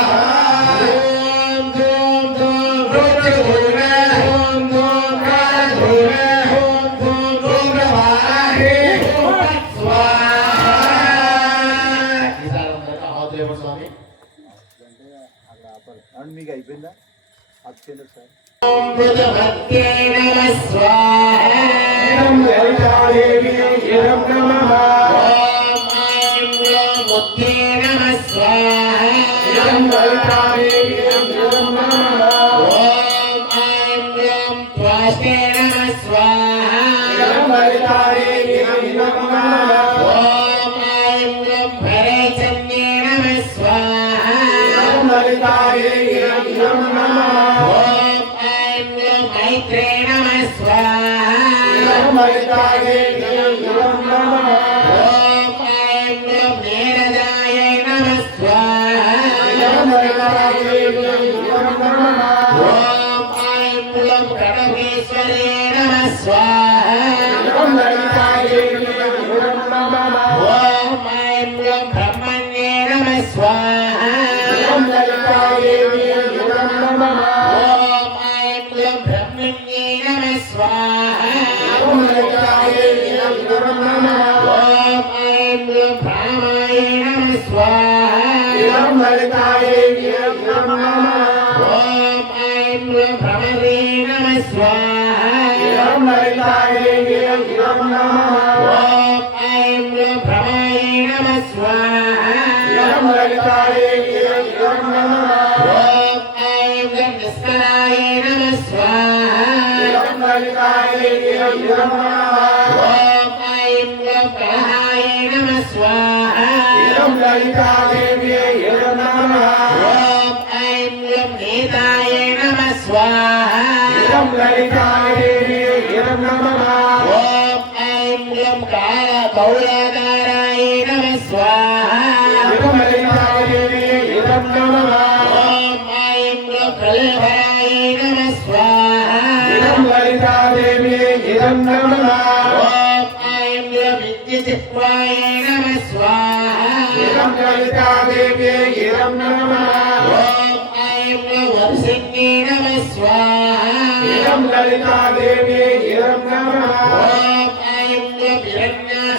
ॐ धूम धूम रुद्रधूमे ॐ धूम कालधूमे ॐ धूम धूम्रवाराहि स्वाहा అండ్ మీకు అయిపోయిందా అత్యంత సార్ ॐ बुधभक्त्यै नमः स्वाहा ललितादेवी इदं नमः ॐ ऐं ग्लौं बुद्ध्यै नमः स्वाहा इदं ललितादेवी इदं नमः ॐ ऐं ग्लौं त्वाष्टे नमः स्वाहा इदं ललितादेवी इदं नमः ॐ ऐं ग्लौं भरेचन्ये नमः स्वाहा इदं ललितादेवी इदं नमः ॐ ऐं ग्लौं मैत्रे नमः स्वाहा इदं ललितादेवी इदं नमः ॐ ऐं ग्लौं नीरजायै नमः स्वाहा इदं ललितादेवी इदं नमः ॐ ऐं ग्लौं प्रणवेश्वर्ये नमः स्वाहा इदं ललितादेवी इदं नमः ॐ ऐं ग्लौं ब्रह्मण्ये नमः स्वाहा इदं ललितादेवी इदं नमः ॐ ऐं ग्लौं ब्रह्मण्ये नमः स्वाहा इदं ललितादेवी इदं नमः ॐ ऐं ग्लौं भ्रामायै नमः स्वाहा इदं ललितादेवी इदं नमः ॐ ऐं ग्लौं भ्रमरे नमः स्वाहा इदं ललितादेवी इदं नमः ॐ ऐं ग्लौं भ्रमायै नमः स्वाहा इदं ललितादेवी इदं नमः ॐ ऐं ग्लौं निष्कलायै नमः स्वाहा इदं ललितादेवी इदं नमः ॐ ऐं ग्लौं कलहायै नमः स्वाहा इदं ललितादेवी इदं नमः ॐ ऐं ग्लौं नेतायै नमः स्वाहा इदं ललितादेवी इदं नमः ॐ ऐं ग्लौं कालबौलाकारायै नमः स्वाहा इदं ललितादेवी इदं नमः ॐ ऐं ग्लौं कलेभरायै नमः स्वाहा इदं ललितादेवी इदं नमः ॐ ऐं ग्लौं विद्युजिह्वायै नमः स्वाहा इदं ललितादेवी इदं नमः ॐ ऐं ग्लौं वंशिन्ये नमः स्वाहा इदं ललितादेवी इदं नमः ॐ ऐं ग्लौं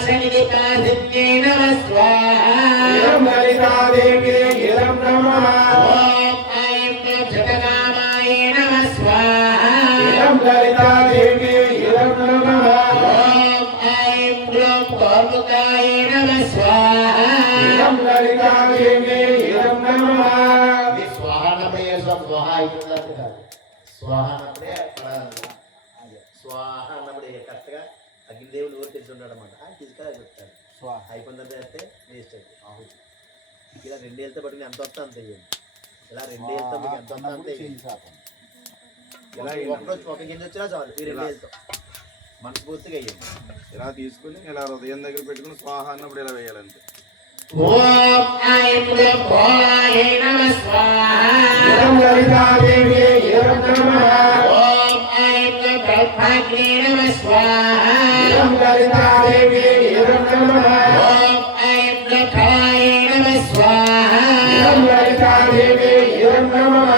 हिरण्याशनिधिपाधिन्ये नमः स्वाहा इदं ललितादेवी इदं नमः ॐ ऐं ग्लौं जगदामायै नमः स्वाहा इदं ललितादेवी इदं नमः ॐ ऐं ग्लौं कौमुकायै नमः स्वाहा इदं అయిపోయిందంటే కాదు. స్వాహ అన్నప్పుడే పడాలన్నమాట. స్వాహ అన్నప్పుడే కరెక్ట్గా అగ్నిదేవుడు ఊరు తెలిసి ఉంటాడు అనమాట. తీసుకెళ్ళి చెప్తాడు స్వాహ అయిపోయిన తర్వాత వేస్తే వేస్ట్ అవుతుంది ఆహుతి. ఇలా 2 ఏళ్ళతో పట్టుకుని ఎంత వస్తే అంత వేయండి. ఇలా 2 ఏళ్ళతో మీకు ఎంత వస్తే అంత వేయండి. ఇలా ఒకరోజు ఒక గింజ వచ్చినా చాలు ఈ 2 ఏళ్ళతో మనస్ఫూర్తిగా వేయండి. ఇలా తీసుకుని ఇలా హృదయం దగ్గర పెట్టుకుని స్వాహ అన్నప్పుడు ఇలా వేయాలంటే. ఓం ఐం గ్లం భోళాయ నమః స్వాహా. ఓం లలితాదేవి నమః. ఓం ఐం గ్లం కల్పాగ్నే నమః స్వాహా. ఓం లలితాదేవి నమః. ఓం ఐం గ్లం కళాయ నమః స్వాహా. ఓం లలితాదేవి నమః.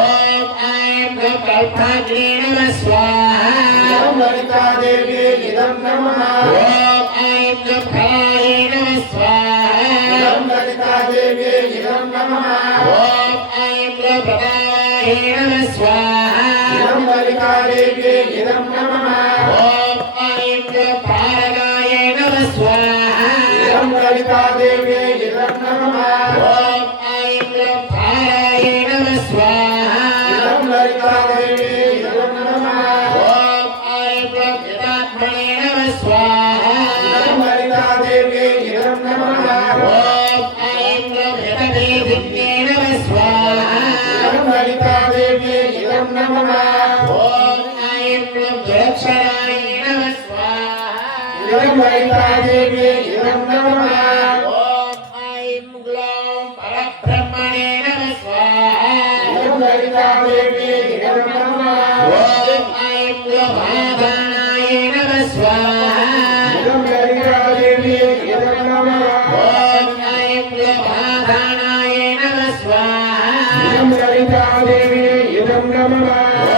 ఓం ఐం గ్లం కల్పాగ్నే నమః స్వాహా. ఓం లలితాదేవి నమః. ఓం ఐం గ్లం కళాయ నమః స్వాహా. ఓం లలితాదేవి నమః. ఓం ఐం గ్లం ప్రదాయ నమః స్వాహా. ఓం లలితాదేవి నమః. ఓం ఐం గ్లం పారగాయ నమః స్వాహా. ఓం లలితాదేవి నమః. ఓం ఐం గ్లం పారాయ నమః స్వాహా. ఓం లలితాదేవి నమః. ఓం ఐం గ్లం హితాత్మనే నమః స్వాహా. ఓం లలితాదేవి నమః. ఓం ఐం గ్లం హితవేదిన్యే నమః స్వాహా. ఓం లలితాదేవి నమః. ఓం ఐం గ్లం జ్యోత్సరాయ నమః స్వాహా. ఓం లలితాదేవి నమః. ఓం ఐం గ్లం పరబ్రహ్మణే నమః స్వాహా. ఓం లలితాదేవి నమః. ఓం ఐం గ్లం ఆదానాయ నమః స్వాహా. ఓం లలితాదేవి నమః. ఓం ఐం గ్లం ఆదానాయ నమః స్వాహా. ఓం లలితాదేవి నమః.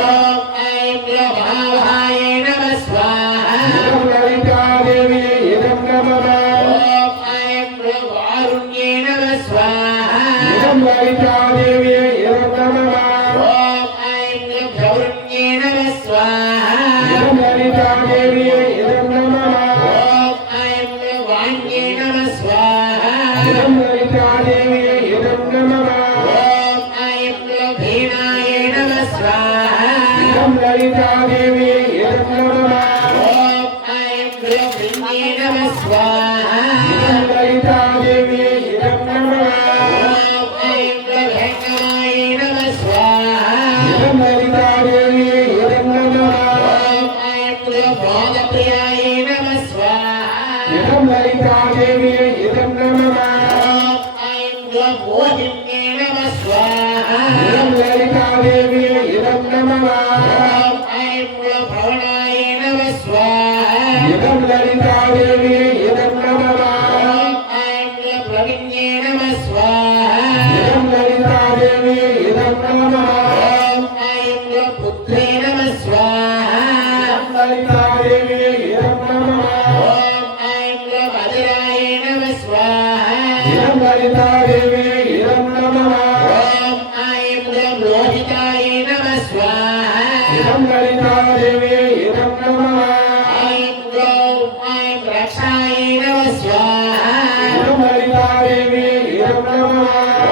ఓం ఐం గ్లం భావాయ నమః స్వాహా. ఓం లలితాదేవి నమః. ఓం ఐం గ్లం వారుణ్యే నమః స్వాహా. ఓం లలితాదేవి నమః. ఓం ఐం గ్లం గౌరుణ్యే నమః స్వాహా. ఓం లలితాదేవి నమః. ఓం ఐం గ్లం వాణ్యే నమః స్వాహా. ఓం లలితాదేవి నమః. ఓం ఐం గ్లం భీనాయ నమః స్వాహా. ఓం లలితాదేవి నమః. ఓం ఐం గ్లం విన్యే నమః స్వాహా. ఓం లలితాదేవి నమః. ఓం ఐం గ్లం హేంగమాయ నమః స్వాహా. ఓం లలితాదేవి నమః. ఓం ఐం గ్లం బోధప్రియాయ నమః స్వాహా. ఓం లలితాదేవి నమః. ఓం ఐం గ్లం మోహిన్యే నమః స్వాహా. ఓం లలితాదేవి నమః. ఓం ఐం గ్లం భవనాయ నమః స్వాహా. ఓం లలితాదేవి నమః. ఓం ఐం గ్లం ప్రవిణ్యే నమః స్వాహా. ఓం లలితాదేవి నమః. ఓం ఐం గ్లం పుత్రే నమః స్వాహా. ఓం లలితాదేవి నమః. ఓం ఐం గ్లం అధిరాయ నమః స్వాహా. ఓం లలితాదేవి నమః. ఓం ఐం గ్లం లోహితాయ నమః స్వాహా. ఓం లలితాదేవి నమః. ఐం గ్లం ఐం రక్షాయ నమః స్వాహా. ఓం లలితాదేవి నమః.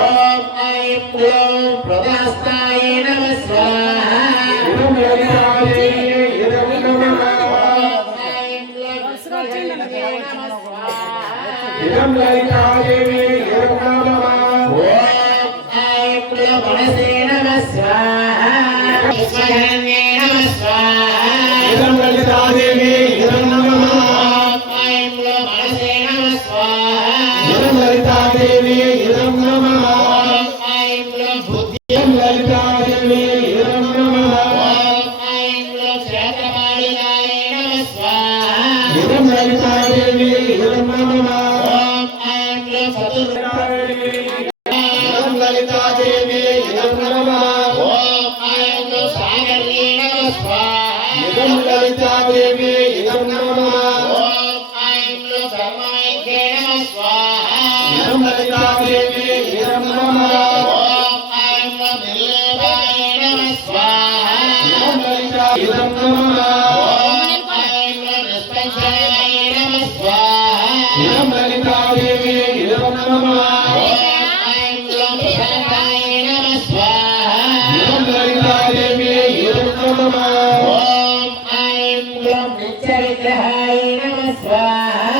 ఓం ఐం గ్లం ప్రదాస్తాయ నమః స్వాహా. ఓం లలితాదేవి నమః. ఐం గ్లం విశ్వజన్యే నమః స్వాహా. ఓం లలితాదేవి నమః. ఓం ఐం గ్లం మనసే నమః స్వాహా. విశ్వజన్యే నమః స్వాహా. ఓం లలితాదేవి నమః. ఓం ఐం గ్లం మనసే నమః స్వాహా. ఓం లలితాదేవి నమః. ఓం ఐం గ్లం బుద్ధి. ఓం లలితాదేవి నమః. ఓం ఐం గ్లం క్షేత్రపాలికాయ నమః స్వాహా. ఓం లలితాదేవి నమః. ఓం ఐం గ్లం చతుర్ ఓం లలితాదేవి నమః. ఓం ఐం గ్లం నిత్యవిగ్రహాయ నమః స్వాహా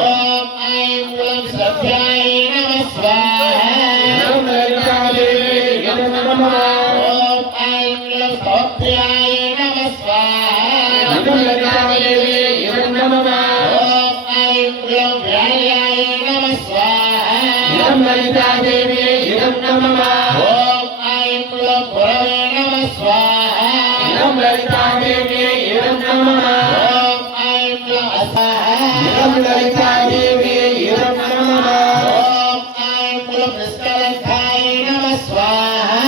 ఓం ఐం గ్లం సత్యాయ నమః స్వాహా ఓం ఐం గ్లం స్తోత్ర్యాయ నమః స్వాహా ఓం ఐం గ్లం వ్యాయాయ నమః స్వాహా ఓం ఐం గ్లం పురవే నమః స్వాహా ఓం ఐం గ్లం అస్వాహా ఓం ఐం గ్లం నిష్కలంకాయ నమః స్వాహా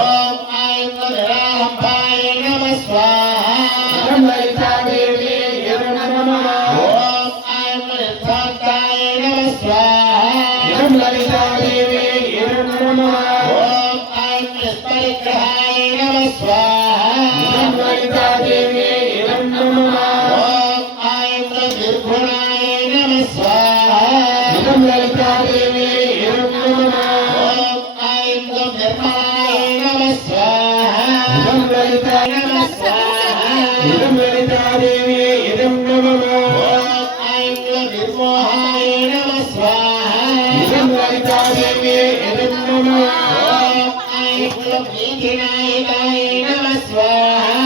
ఓం ఐం గ్లం నిరాలంబాయ నమః స్వాహా ఓం ఐం గ్లం నిర్ధాంతాయ నమః స్వాహా ఓం ఐం గ్లం నిష్పరిగ్రహాయ నమః స్వాహా ఓం ఐం గ్లం నిర్గుణాయ నమః స్వాహా ఓం ఐం గ్లం నిర్మలాయ నమః స్వాహా నమః స్వాహా ఓం ఐం గ్లం నిర్మోహాయ నమః స్వాహా ఓం ఐం గ్లం నీతినాయకాయ నమః స్వాహా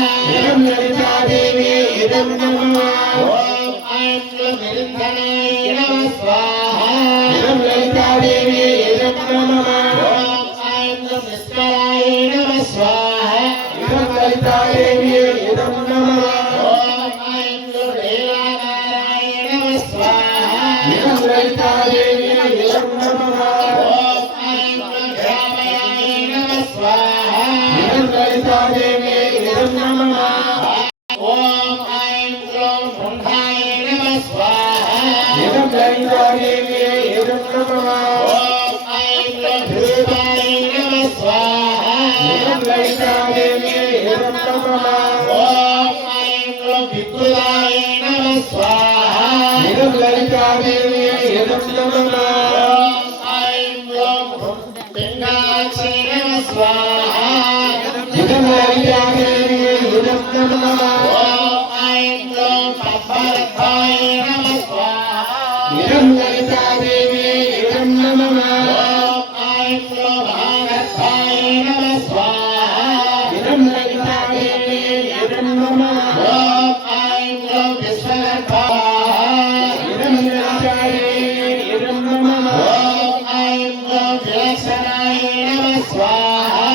ఓం ఐం గ్లం నిరంజనాయ నమః స్వాహా ఓం ఐం గ్లం నిష్కలాయ నమః స్వాహా ఓం ఐం గ్లం లీలాకారాయ నమః స్వాహా ఓం ఐం గ్లం రామయాయ నమః స్వాహా ఓం ఐం గ్లం బృందాయ నమః స్వాహా ఓం ఐం గ్లం ధూపాయ నమః స్వాహా ఓం ఐం గ్లం విద్యుదాయ నమః స్వాహా ఓం ఐం గ్లం పింగాక్షి నమః స్వాహా ఓం ఐం గ్లం పద్మరథాయ నమః స్వాహా ఓం ఐం గ్లం మహారథాయ నమః స్వాహా ఓం ఐం గ్లం విశ్వగర్భాయ ఓం ఐం గ్లం విలక్షణాయ నమః స్వాహా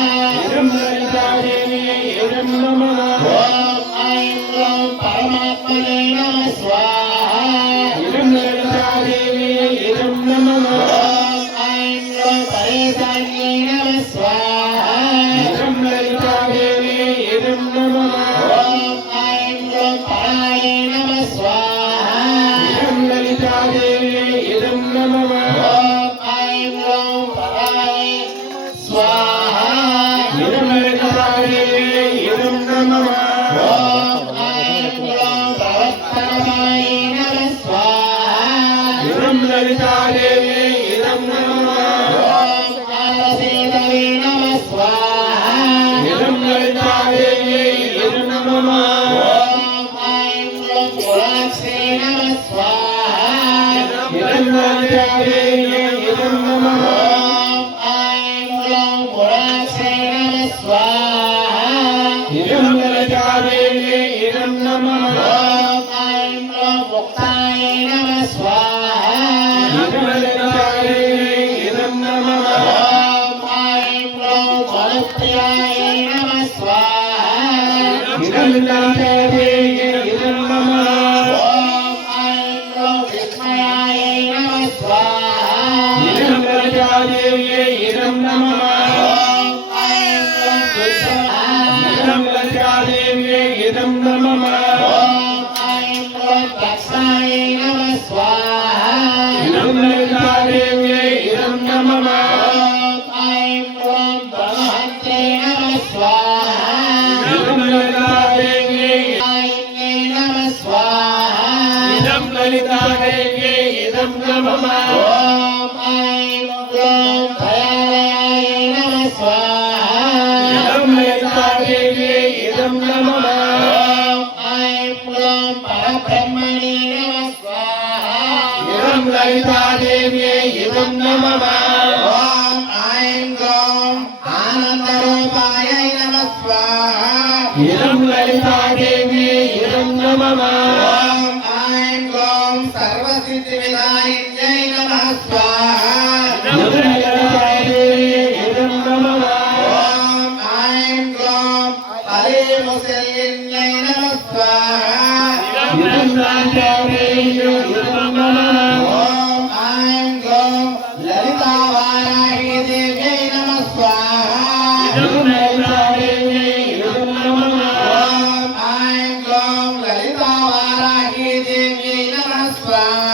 ఓం ఐం గ్లం పరమాత్మనే నమః స్వాహా ఓం ఐం గ్లం పరేశాన్యే నమః స్వాహా ఓం ఐం గ్లం పరాయ నమః స్వాహా ఓం ఐం గ్లం పరాయ స్వాహా ఓం ఐం గ్లం ప్రవర్తనాయ నమః స్వాహా ఓం ఆలసేతవే నమః స్వాహా ఓం ఐం గ్లం గుణాక్షే నమః స్వాహా ఓం ఐం గ్లం గుణాక్షే నమః స్వాహా ఓం ఐం గ్లం ముక్తాయ నమః స్వాహా ఓం ఐం గ్లం మనుత్యాయ నమః స్వాహా ఓం ఐం గ్లం విస్మయాయ నమః స్వాహా ఓం ఐం గ్లం ఓం ఐం గ్లం దక్షాయ నమః స్వాహా ఓం ఐం గ్లం ధనహంత్రే నమః స్వాహా ఓం ఐం నమః స్వాహా ఓం ఐం గ్లం దయాలయ इदं ललितादेव्यै इदं नमः ॐ ऐं गौं आनन्दरूपायै नमः स्वाहा इदं ललितादेव्यै इदं नमः ॐ ऐं गौं सर्वसिद्धिविनायिन्यै नमः स्वाहा इदं ललितादेव्यै इदं नमः ॐ ऐं गौं हरिमुसल्लिन्यै नमः स्वाहा इदं ललितादेव्यै इदं नमः ॐ ऐं गौं ललितावाराही देव्यै नमः स्वाहा इदं ललितादेव्यै इदं नमः ॐ ऐं गौं ललितावाराही देव्यै नमः स्वाहा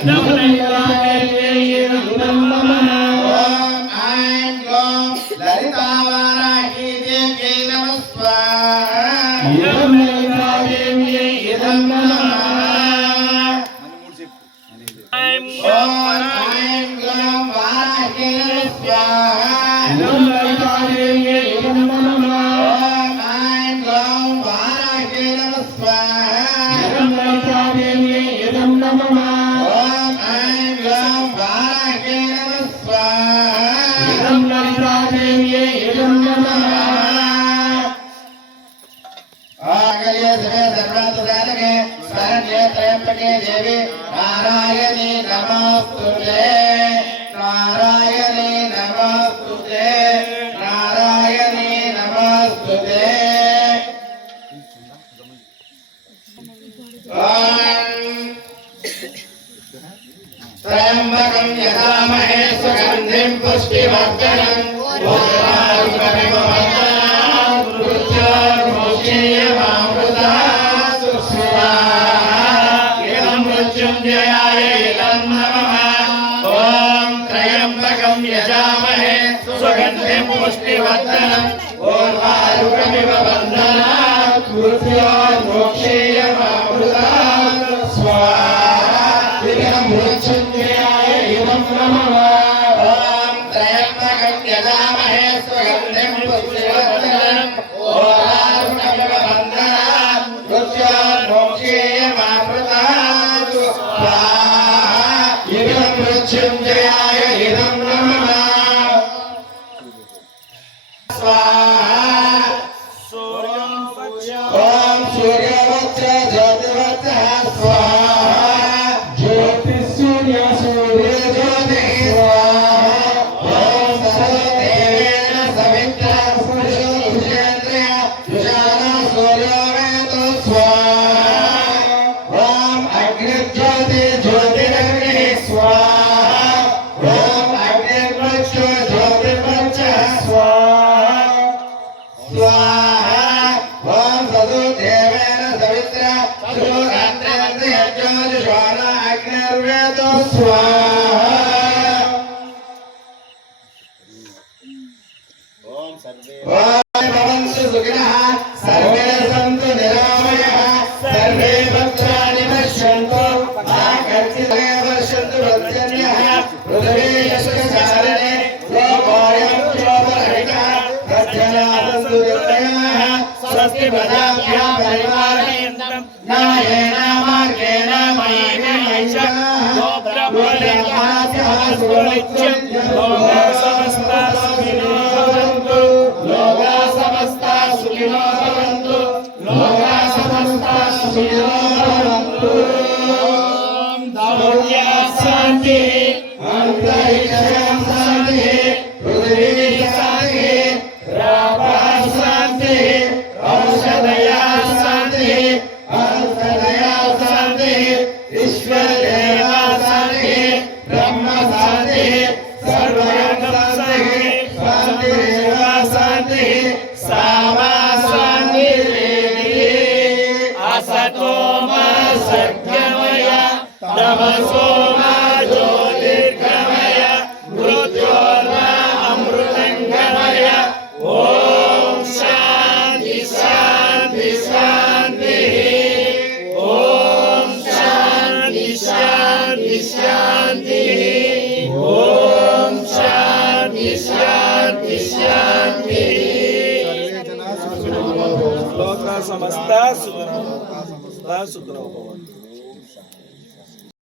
इदं ललितादेव्यै इदं नमः ॐ ऐं गौं ललितावाराही देव्यै नमः स्वाहा इदं ललितादेव्यै इदं नमः ॐ ऐं गौं वाराही नमः स्वाहा इदं ललितादेव्यै इदं नमः ॐ ऐं गौं वाराही नमः स्वाहा इदं ललितादेव्यै इदं नमः ॐ ऐं गौं वाराही नमः स्वाहा इदं ललितादेव्यै इदं नमः आगल्य समे सर्वान्तसाधके शरण्ये त्र्यम्बके देवी नारायणी नमोस्तुते नारायणी नमोस्तुते नारायणी नमोस्तुते त्र्यम्बकं यजामहे सुगन्धिं पुष्टिवर्धनम् उर्वारुकमिव वर्धनात् मृत्योर्मुक्षीयमामृतात् स्वाहा इदं मृत्युञ्जयाय इदं नमः ॐ त्र्यम्बकं यजामहे सुगन्धिं पुष्टिवर्धनम् उर्वारुकमिव वर्धनात् मृत्योर्मुक्षीयमामृतात् स्वाहा इदं मृत्युञ्जयाय इदं नमः ॐ त्र्यम्बकं यजामहे सुगन्धिं पुष्टिवर्धनम् ओर्वारुकमिव बन्धनात् मृत्योर्मुक्षीयमामृतात् स्वाहा इदं मृत्युञ्जयाय इदं नमः स्वाहा ॐ सूर्यवच्च ज्योतिवच्च स्वाहा ज्योतिसूर्य सूर्यज्योतिः स्वाहा ॐ सर्वदेवेन सवित्रा पुरुषेन्द्रिय विशाला सूर्योमेतु स्वाहा ॐ अग्निज्योति ज्योतिरग्निः स्वाहा ॐ अग्निर्वच्च ज्योतिर्वच्च स्वाहा स्वाहा ॐ सदुदेवेन सवित्रा सुरात्रियज्ञोतिषाणा अग्निर्वेदो स्वाहा ఓం సర్వే ॐ भवन्तु सुखिनः सर्वे सन्तु निरामयः सर्वे भद्राणि पश्यन्तु मा कश्चित् वर्षन्तु पर्जन्यः पृथिवी यशस्चारणे लोकोऽयं क्षोभरहितः तज्जनासन्तु निर्भयाः स्वस्ति प्रजाभ्यः परिपालयन्तु न्यायेन मार्गेण मयि नैषः गोब्रह्मण्यः सुनित्यं लोकाः समस्ताः सुखिनो भवन्तु लोकाः समस्ताः सुखिनो भवन्तु लोकाः समस्ताः सुखिनो भवन्तु दौर्या शान्तिः अन्तरिक्षं शान्तिः पृथिवी शान्तिः रापः शान्तिः औषधया शान्तिः औषधया शान्तिः ईश्वरदेवा शान्तिः ब्रह्म शान्तिः सर्वं शान्तिः शान्तिरेव शान्तिः सामा शान्तिरेव असतो मा सद्गमय तमसो मा ज्योतिर्गमय मृत्योर्मा अमृतङ्गमय ॐ शान्ति शान्ति शान्तिः ॐ शान्ति शान्ति शान्तिः ॐ शान्ति शान्ति शान्तिः लोका समस्ता सुखिनो भवन्तु